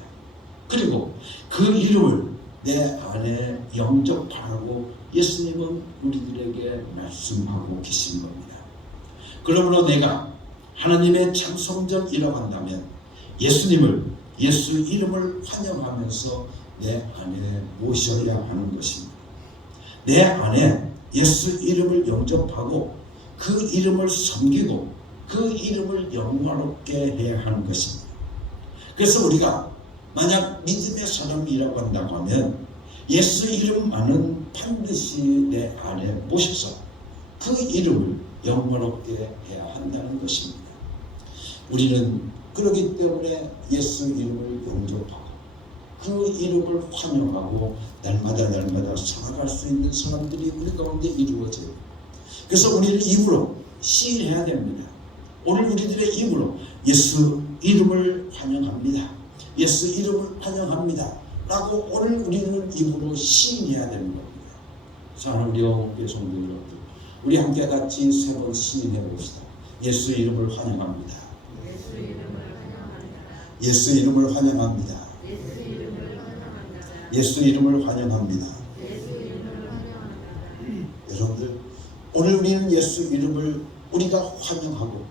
그리고 그 이름을 내 안에 영접하라고 예수님은 우리들에게 말씀하고 계신 겁니다. 그러므로 내가 하나님의 찬송전이라고 한다면 예수님을, 예수 이름을 환영하면서 내 안에 모셔야 하는 것입니다. 내 안에 예수 이름을 영접하고 그 이름을 섬기고 그 이름을 영화롭게 해야 하는 것입니다. 그래서 우리가 만약 믿음의 사람이라고 한다고 하면 예수 이름만은 반드시 내 안에 모셔서 그 이름을 영화롭게 해야 한다는 것입니다. 우리는 그렇기 때문에 예수 이름을 영접하고 그 이름을 환영하고 날마다 살아갈 수 있는 사람들이 우리 가운데 이루어져요. 그래서 우리는 입으로 시인해야 됩니다. 오늘 우리들의 입으로 예수 이름을 환영합니다. 예수 이름을 환영합니다. 라고 오늘 우리는 입으로 시인해야 되는 겁니다. 사랑하는 우리 영계 성도 여러분들, 우리 함께 같이 3번 시인해 봅시다. 예수 이름을 환영합니다. 예수 이름을 환영합니다. 예수 이름을 환영합니다. 여러분들, 오늘 우리는 예수 이름을 우리가 환영하고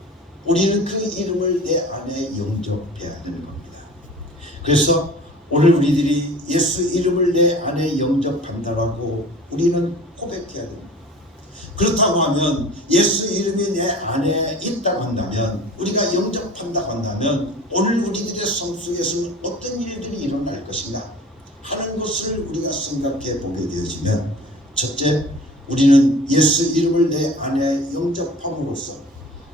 우리는 그 이름을 내 안에 영접해야 되는 겁니다. 그래서 오늘 우리들이 예수 이름을 내 안에 영접한다라고 우리는 고백해야 됩니다. 그렇다고 하면 예수 이름이 내 안에 있다고 한다면, 우리가 영접한다고 한다면 오늘 우리들의 삶 속에서는 어떤 일들이 일어날 것인가 하는 것을 우리가 생각해 보게 되어지면, 첫째, 우리는 예수 이름을 내 안에 영접함으로써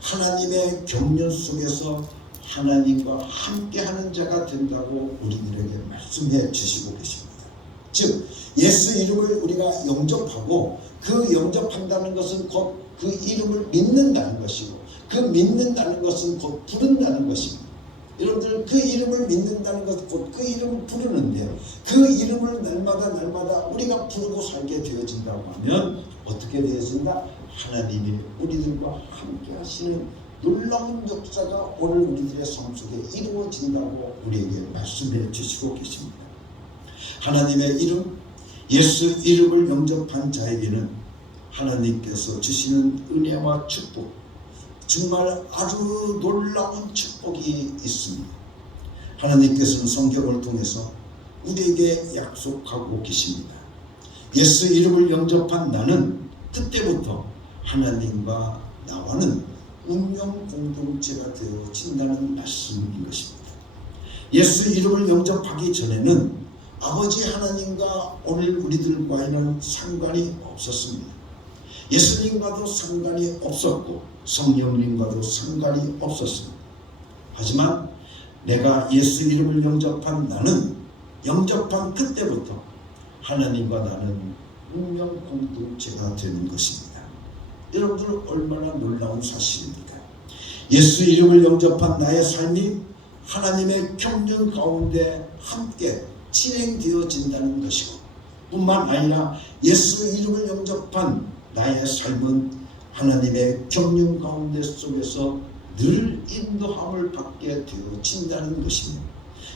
하나님의 경륜 속에서 하나님과 함께하는 자가 된다고 우리들에게 말씀해 주시고 계십니다. 즉 예수 이름을 우리가 영접하고 그 영접한다는 것은 곧 그 이름을 믿는다는 것이고, 그 믿는다는 것은 곧 부른다는 것입니다. 여러분들 그 이름을 믿는다는 것은 곧 그 이름을 부르는데요, 그 이름을 날마다 우리가 부르고 살게 되어진다고 하면 어떻게 되어진다? 하나님이 우리들과 함께 하시는 놀라운 역사가 오늘 우리들의 삶 속에 이루어진다고 우리에게 말씀해 주시고 계십니다. 하나님의 이름, 예수 이름을 영접한 자에게는 하나님께서 주시는 은혜와 축복, 정말 아주 놀라운 축복이 있습니다. 하나님께서는 성경을 통해서 우리에게 약속하고 계십니다. 예수 이름을 영접한 나는 그때부터 하나님과 나와는 운명 공동체가 되어진다는 말씀인 것입니다. 예수 이름을 영접하기 전에는 아버지 하나님과 오늘 우리들과는 상관이 없었습니다. 예수님과도 상관이 없었고 성령님과도 상관이 없었습니다. 하지만 내가 예수 이름을 영접한 나는, 영접한 그때부터 하나님과 나는 운명 공동체가 되는 것입니다. 여러분들 얼마나 놀라운 사실입니까? 예수 이름을 영접한 나의 삶이 하나님의 경륜 가운데 함께 진행되어진다는 것이고, 뿐만 아니라 예수 이름을 영접한 나의 삶은 하나님의 경륜 가운데 속에서 늘 인도함을 받게 되어진다는 것입니다.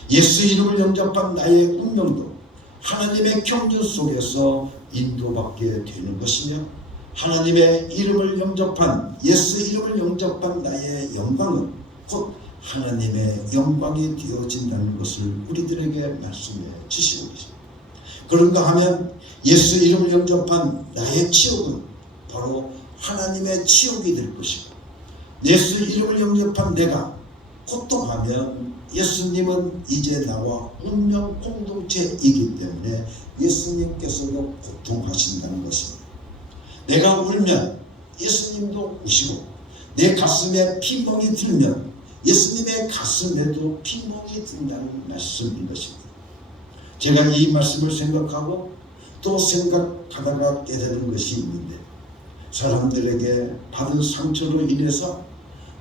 예수 이름을 영접한 나의 운명도 하나님의 경륜 속에서 인도받게 되는 것이며, 하나님의 이름을 영접한, 예수 이름을 영접한 나의 영광은 곧 하나님의 영광이 되어진다는 것을 우리들에게 말씀해 주시고 계십니다. 그런가 하면 예수 이름을 영접한 나의 치욕은 바로 하나님의 치욕이 될 것이고, 예수 이름을 영접한 내가 고통하면 예수님은 이제 나와 운명 공동체이기 때문에 예수님께서도 고통하신다는 것입니다. 내가 울면 예수님도 우시고, 내 가슴에 피멍이 들면 예수님의 가슴에도 피멍이 든다는 말씀인 것입니다. 제가 이 말씀을 생각하고 또 생각하다가 깨달은 것이 있는데, 사람들에게 받은 상처로 인해서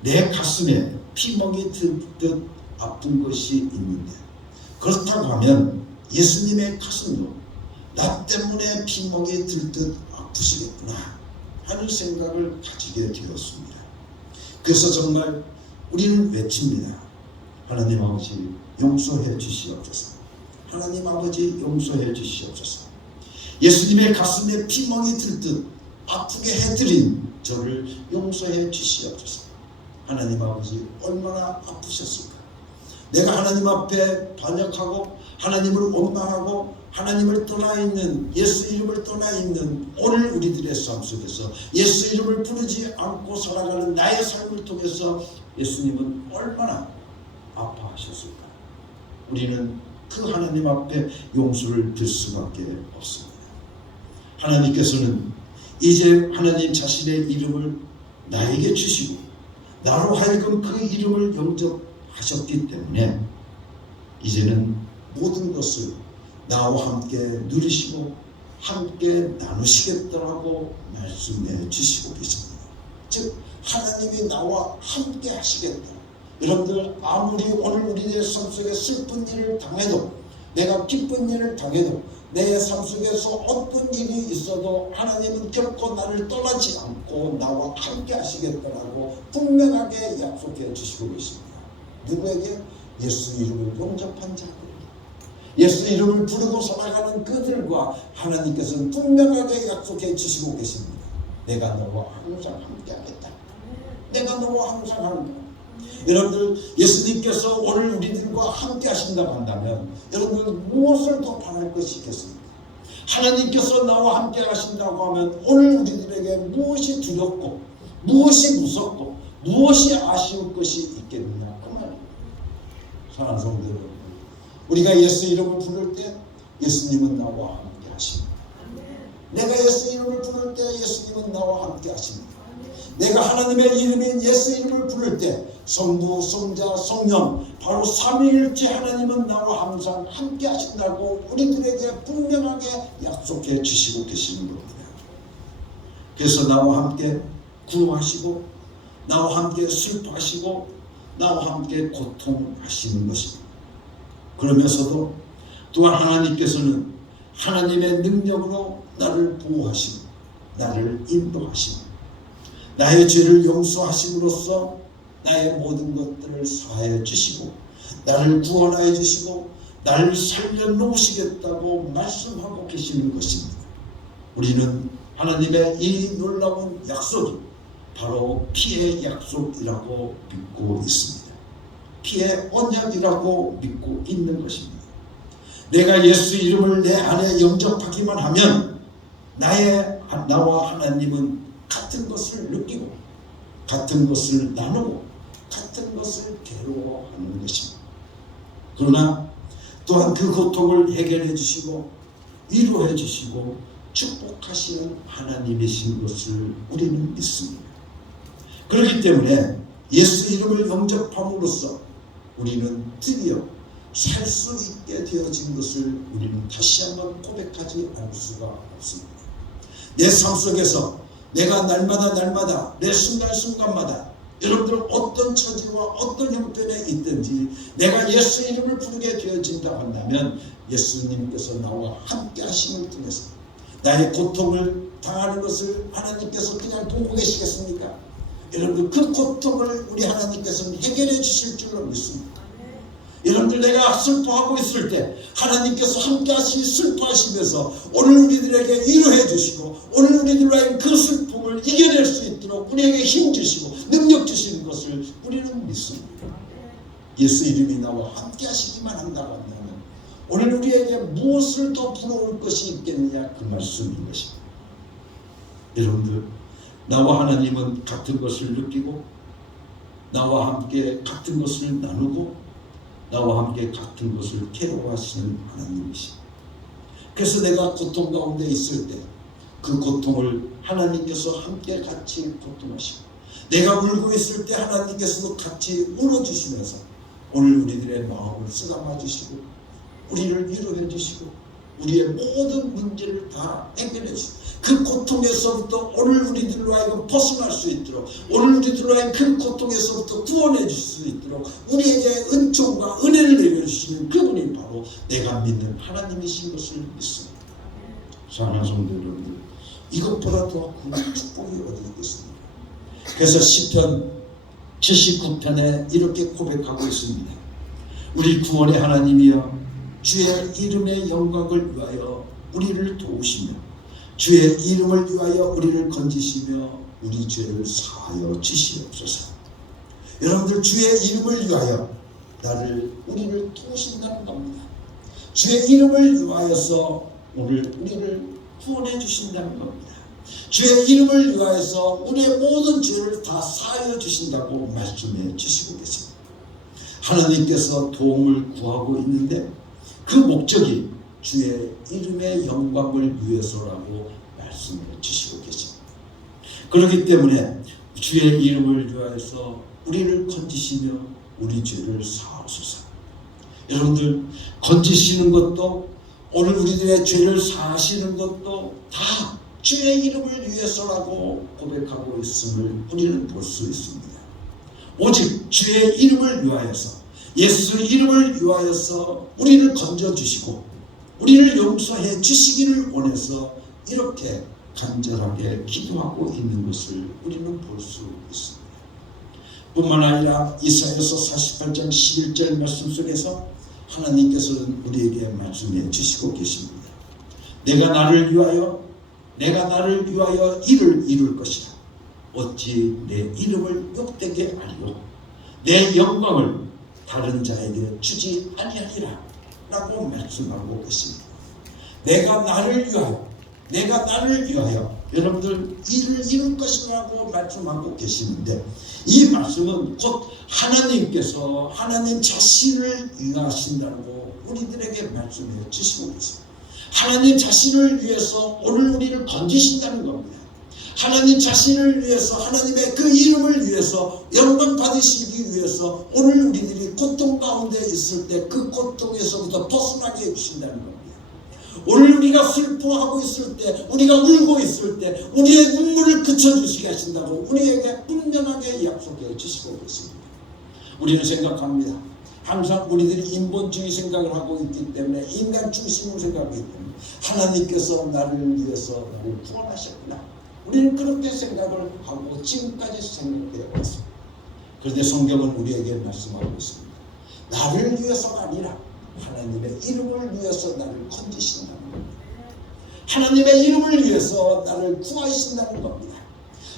내 가슴에 피멍이 들듯 아픈 것이 있는데, 그렇다고 하면 예수님의 가슴도 나 때문에 피멍이 들듯 아프시겠구나 하는 생각을 가지게 되었습니다. 그래서 정말 우리는 외칩니다. 하나님 아버지 용서해 주시옵소서. 하나님 아버지 용서해 주시옵소서. 예수님의 가슴에 피멍이 들듯 아프게 해드린 저를 용서해 주시옵소서. 하나님 아버지 얼마나 아프셨을까. 내가 하나님 앞에 반역하고 하나님을 원망하고 하나님을 떠나 있는, 예수 이름을 떠나 있는 오늘 우리들의 삶 속에서 예수 이름을 부르지 않고 살아가는 나의 삶을 통해서 예수님은 얼마나 아파하셨을까. 우리는 그 하나님 앞에 용서를 빌 수밖에 없습니다. 하나님께서는 이제 하나님 자신의 이름을 나에게 주시고 나로 하여금 그 이름을 영접하셨기 때문에 이제는 모든 것을 나와 함께 누리시고 함께 나누시겠다라고 말씀해 주시고 계십니다. 즉 하나님이 나와 함께 하시겠다. 여러분들 아무리 오늘 우리의 삶 속에 슬픈 일을 당해도, 내가 기쁜 일을 당해도, 내 삶 속에서 어떤 일이 있어도 하나님은 결코 나를 떠나지 않고 나와 함께 하시겠다라고 분명하게 약속해 주시고 계십니다. 누구에게? 예수 이름을 영접한 자들, 예수 이름을 부르고 살아가는 그들과 하나님께서는 분명하게 약속해 주시고 계십니다. 내가 너와 항상 함께 하겠다. 내가 너와 항상 한다. 여러분들 예수님께서 오늘 우리들과 함께 하신다고 한다면 여러분들 무엇을 더 바랄 것이 있겠습니까? 하나님께서 나와 함께 하신다고 하면 오늘 우리들에게 무엇이 두렵고 무엇이 무섭고 무엇이 아쉬울 것이 있겠느냐 그 말입니다. 사랑하는 성도 여러분, 우리가 예수 이름을 부를 때 예수님은 나와 함께 하십니다. 내가 예수 이름을 부를 때 예수님은 나와 함께 하십니다. 내가 하나님의 이름인 예수 이름을 부를 때 성부, 성자, 성령 바로 삼위일체 하나님은 나와 항상 함께 하신다고 우리들에게 분명하게 약속해 주시고 계시는 겁니다. 그래서 나와 함께 구하시고 나와 함께 슬퍼하시고 나와 함께 고통하시는 것입니다. 그러면서도 또한 하나님께서는 하나님의 능력으로 나를 보호하시고 나를 인도하시고 나의 죄를 용서하심으로써 나의 모든 것들을 사하여 주시고 나를 구원하여 주시고 나를 살려놓으시겠다고 말씀하고 계시는 것입니다. 우리는 하나님의 이 놀라운 약속이 바로 피의 약속이라고 믿고 있습니다. 피의 언약이라고 믿고 있는 것입니다. 내가 예수 이름을 내 안에 영접하기만 하면 나와 하나님은 같은 것을 느끼고 같은 것을 나누고 같은 것을 괴로워하는 것입니다. 그러나 또한 그 고통을 해결해 주시고 위로해 주시고 축복하시는 하나님이신 것을 우리는 믿습니다. 그렇기 때문에 예수 이름을 영접함으로써 우리는 드디어 살 수 있게 되어진 것을 우리는 다시 한번 고백하지 않을 수가 없습니다. 내 삶 속에서 내가 날마다 내 순간순간마다 여러분들 어떤 처지와 어떤 형편에 있든지 내가 예수 이름을 부르게 되어진다 한다면 예수님께서 나와 함께 하심을 통해서 나의 고통을 당하는 것을 하나님께서 그냥 보고 계시겠습니까? 여러분 그 고통을 우리 하나님께서는 해결해 주실 줄로 믿습니다. 여러분들 내가 슬퍼하고 있을 때 하나님께서 함께 하시 슬퍼하시면서 오늘 우리들에게 위로해 주시고 오늘 우리들과의 그 슬픔을 이겨낼 수 있도록 우리에게 힘 주시고 능력 주시는 것을 우리는 믿습니다. 예수 이름이 나와 함께 하시기만 한다고 한다면 오늘 우리에게 무엇을 더 부러울 것이 있겠느냐 그 말씀인 것입니다. 여러분들 나와 하나님은 같은 것을 느끼고 나와 함께 같은 것을 나누고 나와 함께 같은 것을 괴로워하시는 하나님이십니다. 그래서 내가 고통 가운데 있을 때 그 고통을 하나님께서 함께 같이 고통하시고 내가 울고 있을 때 하나님께서도 같이 울어주시면서 오늘 우리들의 마음을 쓰다마 주시고 우리를 위로해 주시고 우리의 모든 문제를 다 해결해 주시고 그 고통에서부터 오늘 우리들로 하여금 벗어날 수 있도록 오늘 우리들로 하여금 그 고통에서부터 구원해 주실 수 있도록 우리에게 은총과 은혜를 내려주시는 그분이 바로 내가 믿는 하나님이신 것을 믿습니다. 사랑하는 성도 여러분들 이것보다 더 큰 축복이 어디 있겠습니까? 그래서 시편 79편에 이렇게 고백하고 있습니다. 우리 구원의 하나님이여 주의 이름의 영광을 위하여 우리를 도우시며 주의 이름을 위하여 우리를 건지시며 우리 죄를 사하여 주시옵소서. 여러분들 주의 이름을 위하여 우리를 도우신다는 겁니다. 주의 이름을 위하여서 오늘 우리를 구원해 주신다는 겁니다. 주의 이름을 위하여서 우리의 모든 죄를 다 사하여 주신다고 말씀해 주시고 계십니다. 하나님께서 도움을 구하고 있는데 그 목적이 주의 이름의 영광을 위해서라고 말씀해 주시고 계십니다. 그렇기 때문에 주의 이름을 위하여서 우리를 건지시며 우리 죄를 사하소서. 여러분들 건지시는 것도 오늘 우리들의 죄를 사하시는 것도 다 주의 이름을 위해서라고 고백하고 있음을 우리는 볼 수 있습니다. 오직 주의 이름을 위하여서 예수 이름을 위하여서 우리를 건져주시고 우리를 용서해 주시기를 원해서 이렇게 간절하게 기도하고 있는 것을 우리는 볼 수 있습니다. 뿐만 아니라 이사야서 48장 11절 말씀 속에서 하나님께서는 우리에게 말씀해 주시고 계십니다. 내가 나를 위하여 일을 이룰 것이라. 어찌 내 이름을 욕되게 하리요. 내 영광을 다른 자에게 주지 아니하리라 라고 말씀하고 계십니다. 내가 나를 위하여 여러분들 일을 이룰 것이라고 말씀하고 계시는데 이 말씀은 곧 하나님께서 하나님 자신을 위하신다고 우리들에게 말씀해 주시고 계십니다. 하나님 자신을 위해서 오늘 우리를 건지신다는 겁니다. 하나님 자신을 위해서 하나님의 그 이름을 위해서 영광 받으시기 위해서 오늘 우리들이 고통 가운데 있을 때 그 고통에서부터 벗어나게 해주신다는 겁니다. 오늘 우리가 슬퍼하고 있을 때 우리가 울고 있을 때 우리의 눈물을 그쳐주시게 하신다고 우리에게 분명하게 약속해 주시고 계십니다. 우리는 생각합니다. 항상 우리들이 인본주의 생각을 하고 있기 때문에 인간 중심으로 생각하기 때문에 하나님께서 나를 위해서 나를 구원하셨구나. 우리는 그렇게 생각을 하고 지금까지 생각되어 왔습니다. 그런데 성경은 우리에게 말씀하고 있습니다. 나를 위해서가 아니라 하나님의 이름을 위해서 나를 건지신다는 겁니다. 하나님의 이름을 위해서 나를 구하신다는 겁니다.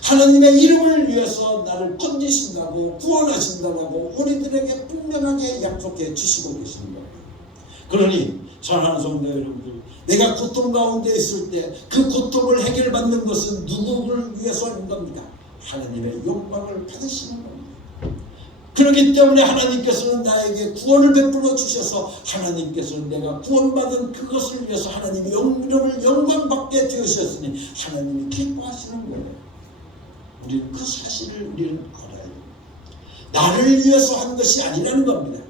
하나님의 이름을 위해서 나를 건지신다고 구원하신다고 우리들에게 분명하게 약속해 주시고 계시는 겁니다. 그러니 사랑하는 성도 여러분들, 내가 고통 가운데 있을 때 그 고통을 해결받는 것은 누구를 위해서인 겁니다. 하나님의 영광을 받으시는 겁니다. 그렇기 때문에 하나님께서는 나에게 구원을 베풀어 주셔서 하나님께서는 내가 구원받은 그것을 위해서 하나님의 이름을 영광받게 되으셨으니 하나님이 기뻐하시는 거예요. 우리는 그 사실을 우리는 알아야 돼요. 나를 위해서 한 것이 아니라는 겁니다.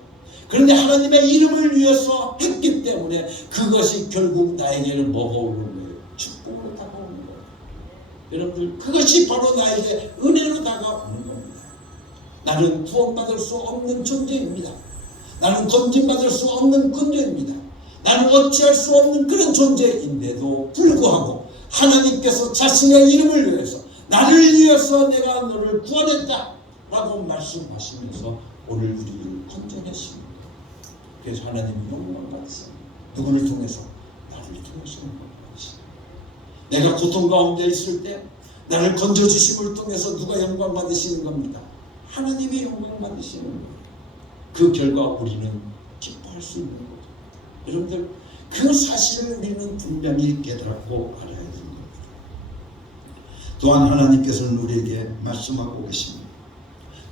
그런데 하나님의 이름을 위해서 했기 때문에 그것이 결국 나에게는 뭐가 오는 거예요? 축복으로 다가오는 거예요. 여러분들 그것이 바로 나에게 은혜로 다가오는 겁니다. 나는 구원받을 수 없는 존재입니다. 나는 건진받을 수 없는 존재입니다. 나는 어찌할 수 없는 그런 존재인데도 불구하고 하나님께서 자신의 이름을 위해서 나를 위해서 내가 너를 구원했다 라고 말씀하시면서 오늘 우리를 건져내십니다. 그래서 하나님이 영광 받으십니다. 누구를 통해서? 나를 통해서 영광 받으십니다. 내가 고통 가운데 있을 때 나를 건져주심을 통해서 누가 영광 받으시는 겁니다. 하나님이 영광 받으시는 거예요. 그 결과 우리는 기뻐할 수 있는 거죠. 여러분들, 그 사실을 우리는 분명히 깨달고 알아야 되는 겁니다. 또한 하나님께서는 우리에게 말씀하고 계십니다.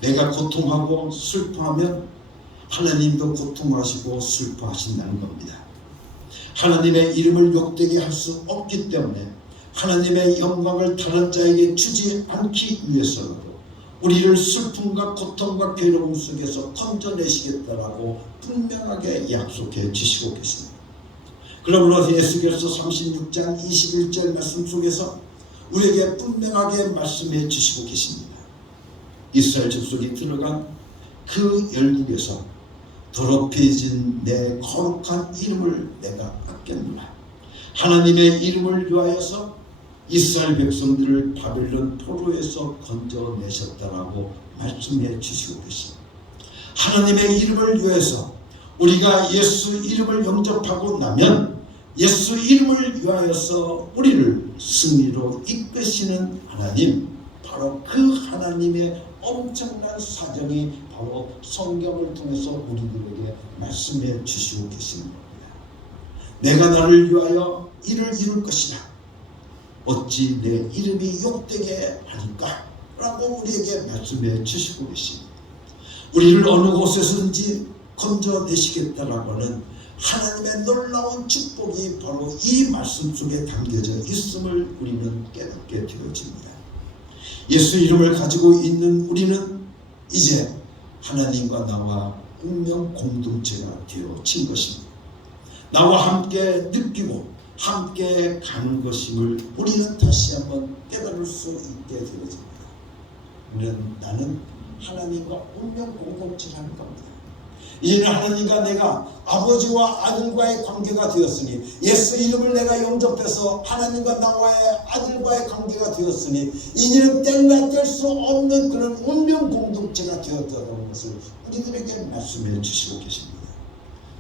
내가 고통하고 슬퍼하면 하나님도 고통하시고 슬퍼하신다는 겁니다. 하나님의 이름을 욕되게 할 수 없기 때문에 하나님의 영광을 다른 자에게 주지 않기 위해서라도 우리를 슬픔과 고통과 괴로움 속에서 건져내시겠다라고 분명하게 약속해 주시고 계십니다. 그러므로 에스겔서 36장 21절 말씀 속에서 우리에게 분명하게 말씀해 주시고 계십니다. 이스라엘 족속이 들어간 그 열국에서 더럽혀진 내 거룩한 이름을 내가 아꼈노라. 하나님의 이름을 위하여서 이스라엘 백성들을 바벨론 포로에서 건져내셨다라고 말씀해 주시고 계십니다. 하나님의 이름을 위해서 우리가 예수 이름을 영접하고 나면 예수 이름을 위하여서 우리를 승리로 이끄시는 하나님, 바로 그 하나님의 엄청난 사정이 바로 성경을 통해서 우리들에게 말씀해 주시고 계시는 겁니다. 내가 나를 위하여 이를 이룰 것이다. 어찌 내 이름이 욕되게 하니까? 라고 우리에게 말씀해 주시고 계십니다. 우리를 어느 곳에서든지 건져내시겠다라고 하는 하나님의 놀라운 축복이 바로 이 말씀 속에 담겨져 있음을 우리는 깨닫게 되어집니다. 예수 이름을 가지고 있는 우리는 이제 하나님과 나와 운명 공동체가 되어진 것입니다. 나와 함께 느끼고 함께 가는 것임을 우리는 다시 한번 깨달을 수 있게 되어집니다. 나는 하나님과 운명 공동체라는 겁니다. 이제는 하나님과 내가 아버지와 아들과의 관계가 되었으니, 예수 이름을 내가 영접해서 하나님과 나와의 아들과의 관계가 되었으니 이제는 뗄래야 뗄 수 없는 그런 운명 공동체가 되었다는 것을 우리들에게 말씀해 주시고 계십니다.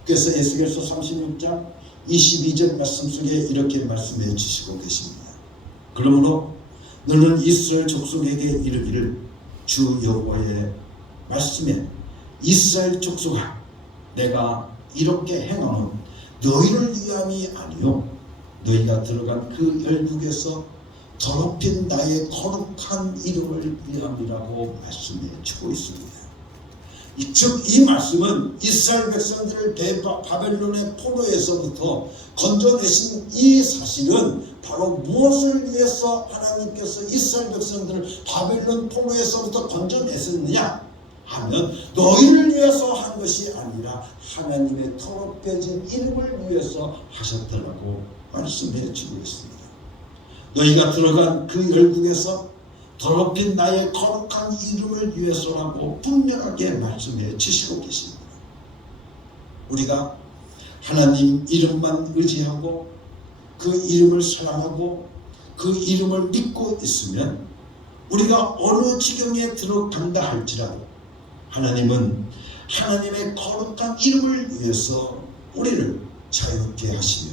그래서 에스겔서 36장 22절 말씀 속에 이렇게 말씀해 주시고 계십니다. 그러므로 너는 이스라엘 족속에게 이르기를, 주 여호와의 말씀에 이스라엘 족속아, 내가 이렇게 행함은 너희를 위함이 아니요 너희가 들어간 그 열국에서 더럽힌 나의 거룩한 이름을 위함이라고 말씀해 주고 있습니다. 즉 이 말씀은 이스라엘 백성들을 바벨론의 포로에서부터 건져내신 이 사실은 바로 무엇을 위해서 하나님께서 이스라엘 백성들을 바벨론 포로에서부터 건져내셨느냐 하면 너희를 위해서 한 것이 아니라 하나님의 더럽혀진 이름을 위해서 하셨다라고 말씀해 주고 있습니다. 너희가 들어간 그 열국에서 더럽힌 나의 거룩한 이름을 위해서라고 분명하게 말씀해 주시고 계십니다. 우리가 하나님 이름만 의지하고 그 이름을 사랑하고 그 이름을 믿고 있으면 우리가 어느 지경에 들어간다 할지라도 하나님은 하나님의 거룩한 이름을 위해서 우리를 자유케 하시며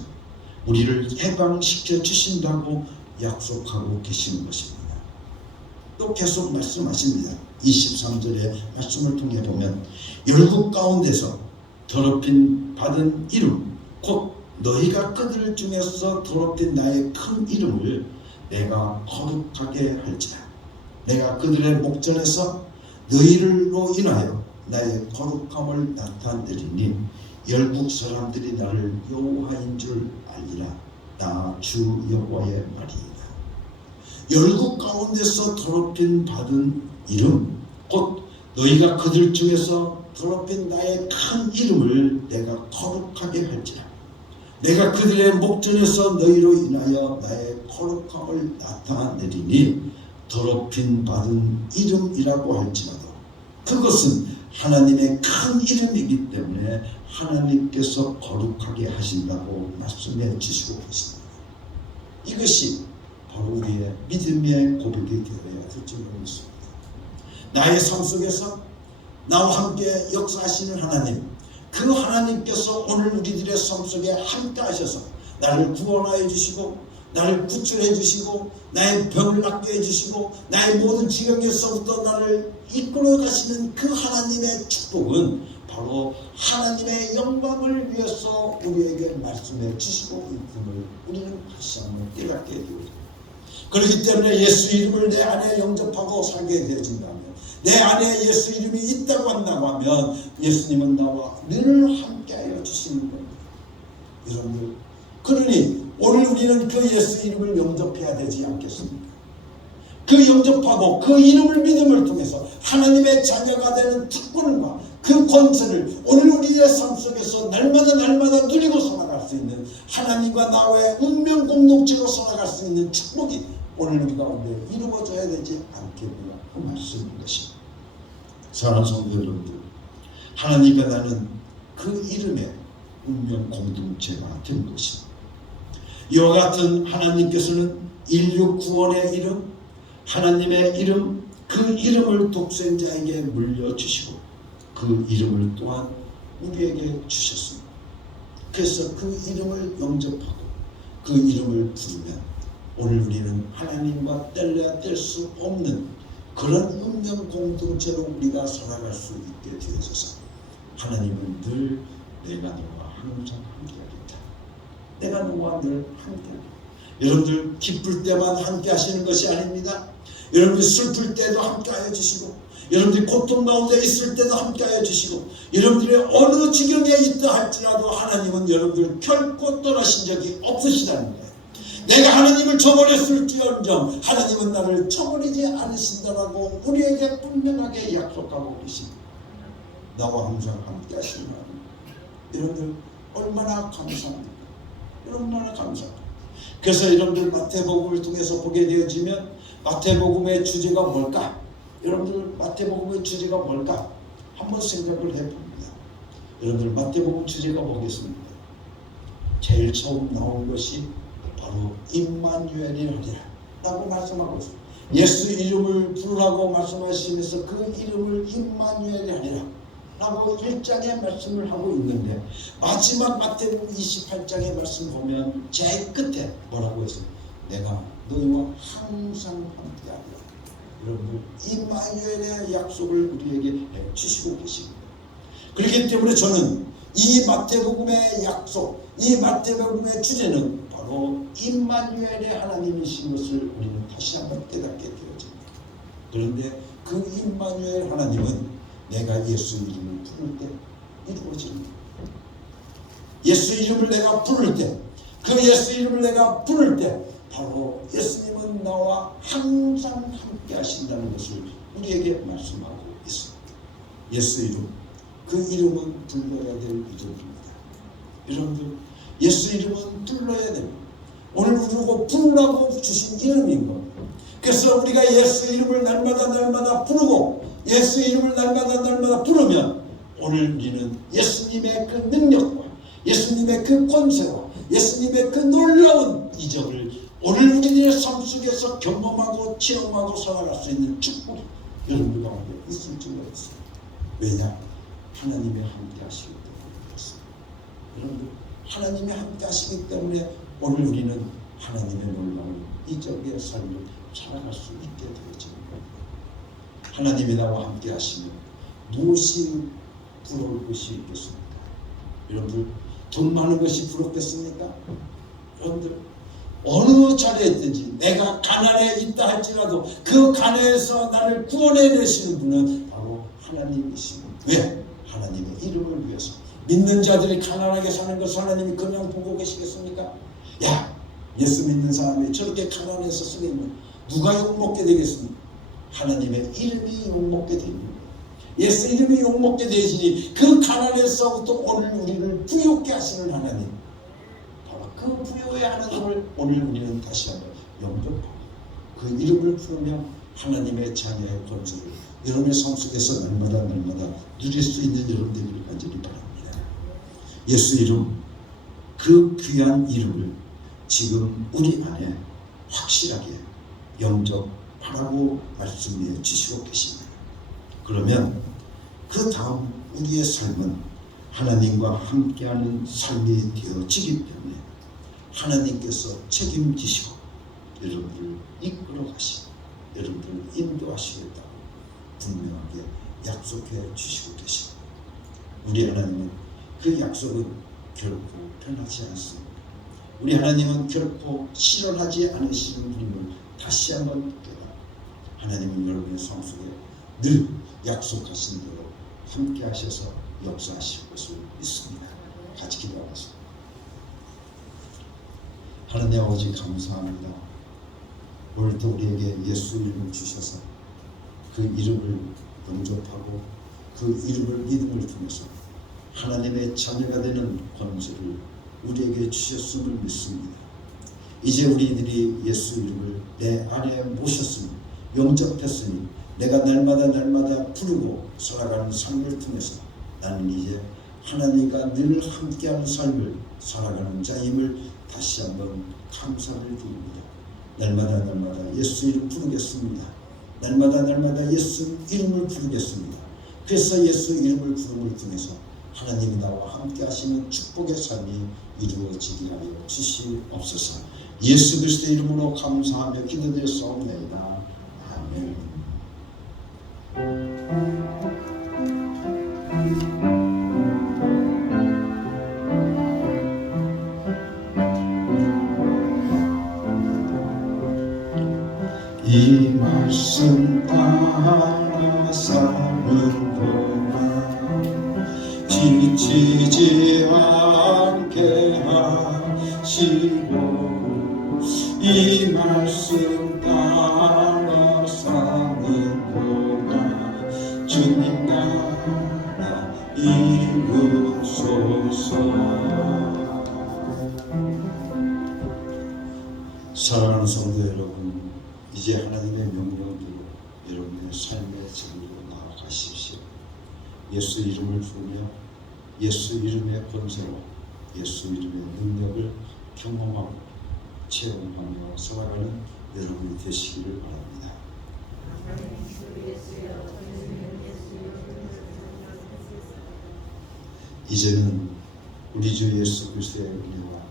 우리를 해방시켜 주신다고 약속하고 계시는 것입니다. 또 계속 말씀하십니다. 23절의 말씀을 통해 보면 열국 가운데서 더럽힌 받은 이름, 곧 너희가 그들 중에서 더럽힌 나의 큰 이름을 내가 거룩하게 할지라. 내가 그들의 목전에서 너희로 인하여 나의 거룩함을 나타내리니 열국 사람들이 나를 여호와인 줄 알리라. 나 주 여호와의 말이다. 열국 가운데서 더럽힌 받은 이름, 곧 너희가 그들 중에서 더럽힌 나의 큰 이름을 내가 거룩하게 할지라. 내가 그들의 목전에서 너희로 인하여 나의 거룩함을 나타내리니 더럽힌 받은 이름이라고 할지라도 그것은 하나님의 큰 이름이기 때문에 하나님께서 거룩하게 하신다고 말씀해 주시고 계십니다. 이것이 바로 우리의 믿음의 고백이 되어야 될 줄 믿습니다. 나의 삶 속에서 나와 함께 역사하시는 하나님, 그 하나님께서 오늘 우리들의 삶 속에 함께 하셔서 나를 구원하여 주시고 나를 구출해 주시고 나의 병을 낫게 해주시고 나의 모든 지경에서부터 나를 이끌어 가시는 그 하나님의 축복은 바로 하나님의 영광을 위해서 우리에게 말씀해 주시고 있음을 우리는 다시 한번 깨닫게 되어집니다. 그렇기 때문에 예수 이름을 내 안에 영접하고 살게 되어진다면, 내 안에 예수 이름이 있다고 한다고 하면 예수님은 나와 늘 함께하여 주시는 겁니다. 여러분들, 그러니 오늘 우리는 그 예수 이름을 영접해야 되지 않겠습니까? 그 영접하고 그 이름을 믿음을 통해서 하나님의 자녀가 되는 특권과 그 권세를 오늘 우리의 삶 속에서 날마다 누리고 살아갈 수 있는, 하나님과 나와의 운명 공동체로 살아갈 수 있는 축복이 오늘 우리 가운데 이루어져야 되지 않겠느냐 그 말씀인 것입니다. 사랑하는 성도 여러분들, 하나님과 나는 그 이름의 운명 공동체가 된 것입니다. 이와 같은 하나님께서는 인류 구원의 이름, 하나님의 이름, 그 이름을 독생자에게 물려주시고 그 이름을 또한 우리에게 주셨습니다. 그래서 그 이름을 영접하고 그 이름을 부르면 오늘 우리는 하나님과 뗄래야 뗄 수 없는 그런 운명 공동체로 우리가 살아갈 수 있게 되어져서 하나님은 늘 내가 너와 항상 함께하겠다. 내가 너와 늘 함께하겠다. 여러분들 기쁠 때만 함께 하시는 것이 아닙니다. 여러분들 슬플 때도 함께하여 주시고, 여러분들이 고통 가운데 있을 때도 함께하여 주시고, 여러분들이 어느 지경에 있다 할지라도 하나님은 여러분들 결코 떠나신 적이 없으시다는 거예요. 내가 하나님을 저버렸을지언정 하나님은 나를 저버리지 않으신다라고 우리에게 분명하게 약속하고 계십니다. 나와 항상 함께 하시는 하나님, 여러분들 얼마나 감사합니까? 얼마나 감사합니까? 그래서 여러분들 마태복음을 통해서 보게 되어지면 마태복음의 주제가 뭘까? 여러분들 마태복음의 주제가 뭘까? 한번 생각을 해봅니다. 여러분들 마태복음 주제가 뭐겠습니까? 제일 처음 나온 것이 바로 임마누엘이라 라고 말씀하고 있습니다. 예수 이름을 부르라고 말씀하시면서 그 이름을 임마누엘이라 라고 1장에 말씀을 하고 있는데, 마지막 마태복음 28장의 말씀 보면 제일 끝에 뭐라고 했어요? 내가 너희와 항상 함께하리라. 여러분들 임마누엘의 약속을 우리에게 주시고 계십니다. 그렇기 때문에 저는 이 마태복음의 약속, 이 마태복음의 주제는 바로 임마누엘의 하나님이신 것을 우리는 다시 한번 깨닫게 되어집니다. 그런데 그 임마누엘 하나님은 내가 예수 이름을 부를 때 이루어집니다. 예수 이름을 내가 부를 때, 그 예수 이름을 내가 부를 때 바로 예수님은 나와 항상 함께 하신다는 것을 우리에게 말씀하고 있습니다. 예수 이름, 그 이름은 불러야 될 이름입니다. 여러분들 예수 이름은 불러야 됩니다. 오늘 우리가 부르라고 주신 이름인 겁니다. 그래서 우리가 예수 이름을 날마다 부르고 예수 이름을 날마다 부르면 오늘 우리는 예수님의 그 능력과 예수님의 그 권세와 예수님의 그 놀라운 이적을 오늘 우리들의 삶 속에서 경험하고 체험하고 살아갈 수 있는 축복이 여러분 가운데 있을 줄로 있습니다. 왜냐? 하나님의 함께 하시기 때문에 그렇습니다. 여러분들 하나님의 함께 하시기 때문에 오늘 우리는 하나님의 놀라운 이적의 삶을 살아갈 수 있게 되어집니다. 하나님이 나와 함께 하시면 무엇이 부러울 것이 있겠습니까? 여러분들 돈 많은 것이 부럽겠습니까? 여러분들 어느 자리에 있든지 내가 가난에 있다 할지라도 그 가난에서 나를 구원해내시는 분은 바로 하나님이십니다. 왜? 하나님의 이름을 위해서. 믿는 자들이 가난하게 사는 것을 하나님이 그냥 보고 계시겠습니까? 야, 예수 믿는 사람이 저렇게 가난해서 쓰겠냐? 누가 욕먹게 되겠습니까? 하나님의 이름이 욕먹게 됩니다. 예수 이름이 욕먹게 되시니 그 가난에서부터 오늘 우리를 부유케 하시는 하나님, 바로 그 부유의 하나님을 오늘 우리는 다시 한번 영접하고 그 이름을 부르며 하나님의 자녀의 권세를 여러분의 삶 속에서 날마다 누릴 수 있는 여러분들이 간절히 바랍니다. 예수 이름, 그 귀한 이름을 지금 우리 안에 확실하게 영접하라고 말씀해 주시고 계십니다. 그러면 그 다음 우리의 삶은 하나님과 함께하는 삶이 되어지기 때문에 하나님께서 책임지시고 여러분을 이끌어 가시고 여러분을 인도하시겠다고 분명하게 약속해 주시고 계십니다. 우리 하나님은 그 약속은 결코 변하지 않습니다. 우리 하나님은 결코 실현하지 않으시는 분임을 다시 한번 깨달아 하나님은 여러분의 삶 속에 늘 약속하신 대로 함께 하셔서 역사하실 것을 믿습니다. 같이 기도하겠습니다. 하나님 아버지 감사합니다. 오늘도 우리에게 예수 이름을 주셔서 그 이름을 영접하고 그 이름을 믿음을 통해서 하나님의 자녀가 되는 권세를 우리에게 주셨음을 믿습니다. 이제 우리들이 예수 이름을 내 안에 모셨으니 영접했으니 내가 날마다 부르고 살아가는 삶을 통해서 나는 이제 하나님과 늘 함께하는 삶을 살아가는 자임을 다시 한번 감사를 드립니다. 날마다 예수 이름 부르겠습니다. 날마다 예수 이름을 부르겠습니다. 그래서 예수 이름을 부름을 통해서 하나님이 나와 함께 하시는 축복의 삶이 이루어지게 하여 주시옵소서. 예수 그리스도의 이름으로 감사하며 기도드렸사옵나이다. 아멘. 이 말씀 따라 사는 동안 지치지 않게 하시고 이 말씀 따라 사는 동안 주님 나라 이루소서. 사랑하는 성도 여러분, 이제 하나님의 명령대로 여러분의 삶의 자리로 나아가십시오. 예수 이름을 부르며 예수 이름의 권세로 예수 이름의 능력을 경험하고 체험하며 살아가는 여러분이 되시기를 바랍니다. 이제는 우리 주 예수 그리스도의 은혜와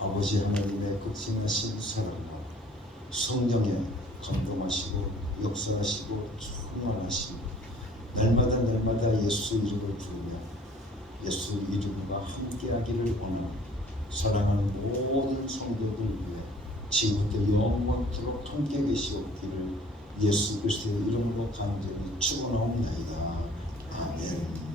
아버지 하나님의 극진하신 사랑과 성령의 감동하시고 역사하시고 충만하시고 날마다 예수 이름을 부르며 예수 이름과 함께하기를 원하는 사랑하는 모든 성도들 위해 지금부터 영원토록 함께 계시옵기를 예수 그리스도의 이름으로 간절히 축원하옵나이다. 아멘.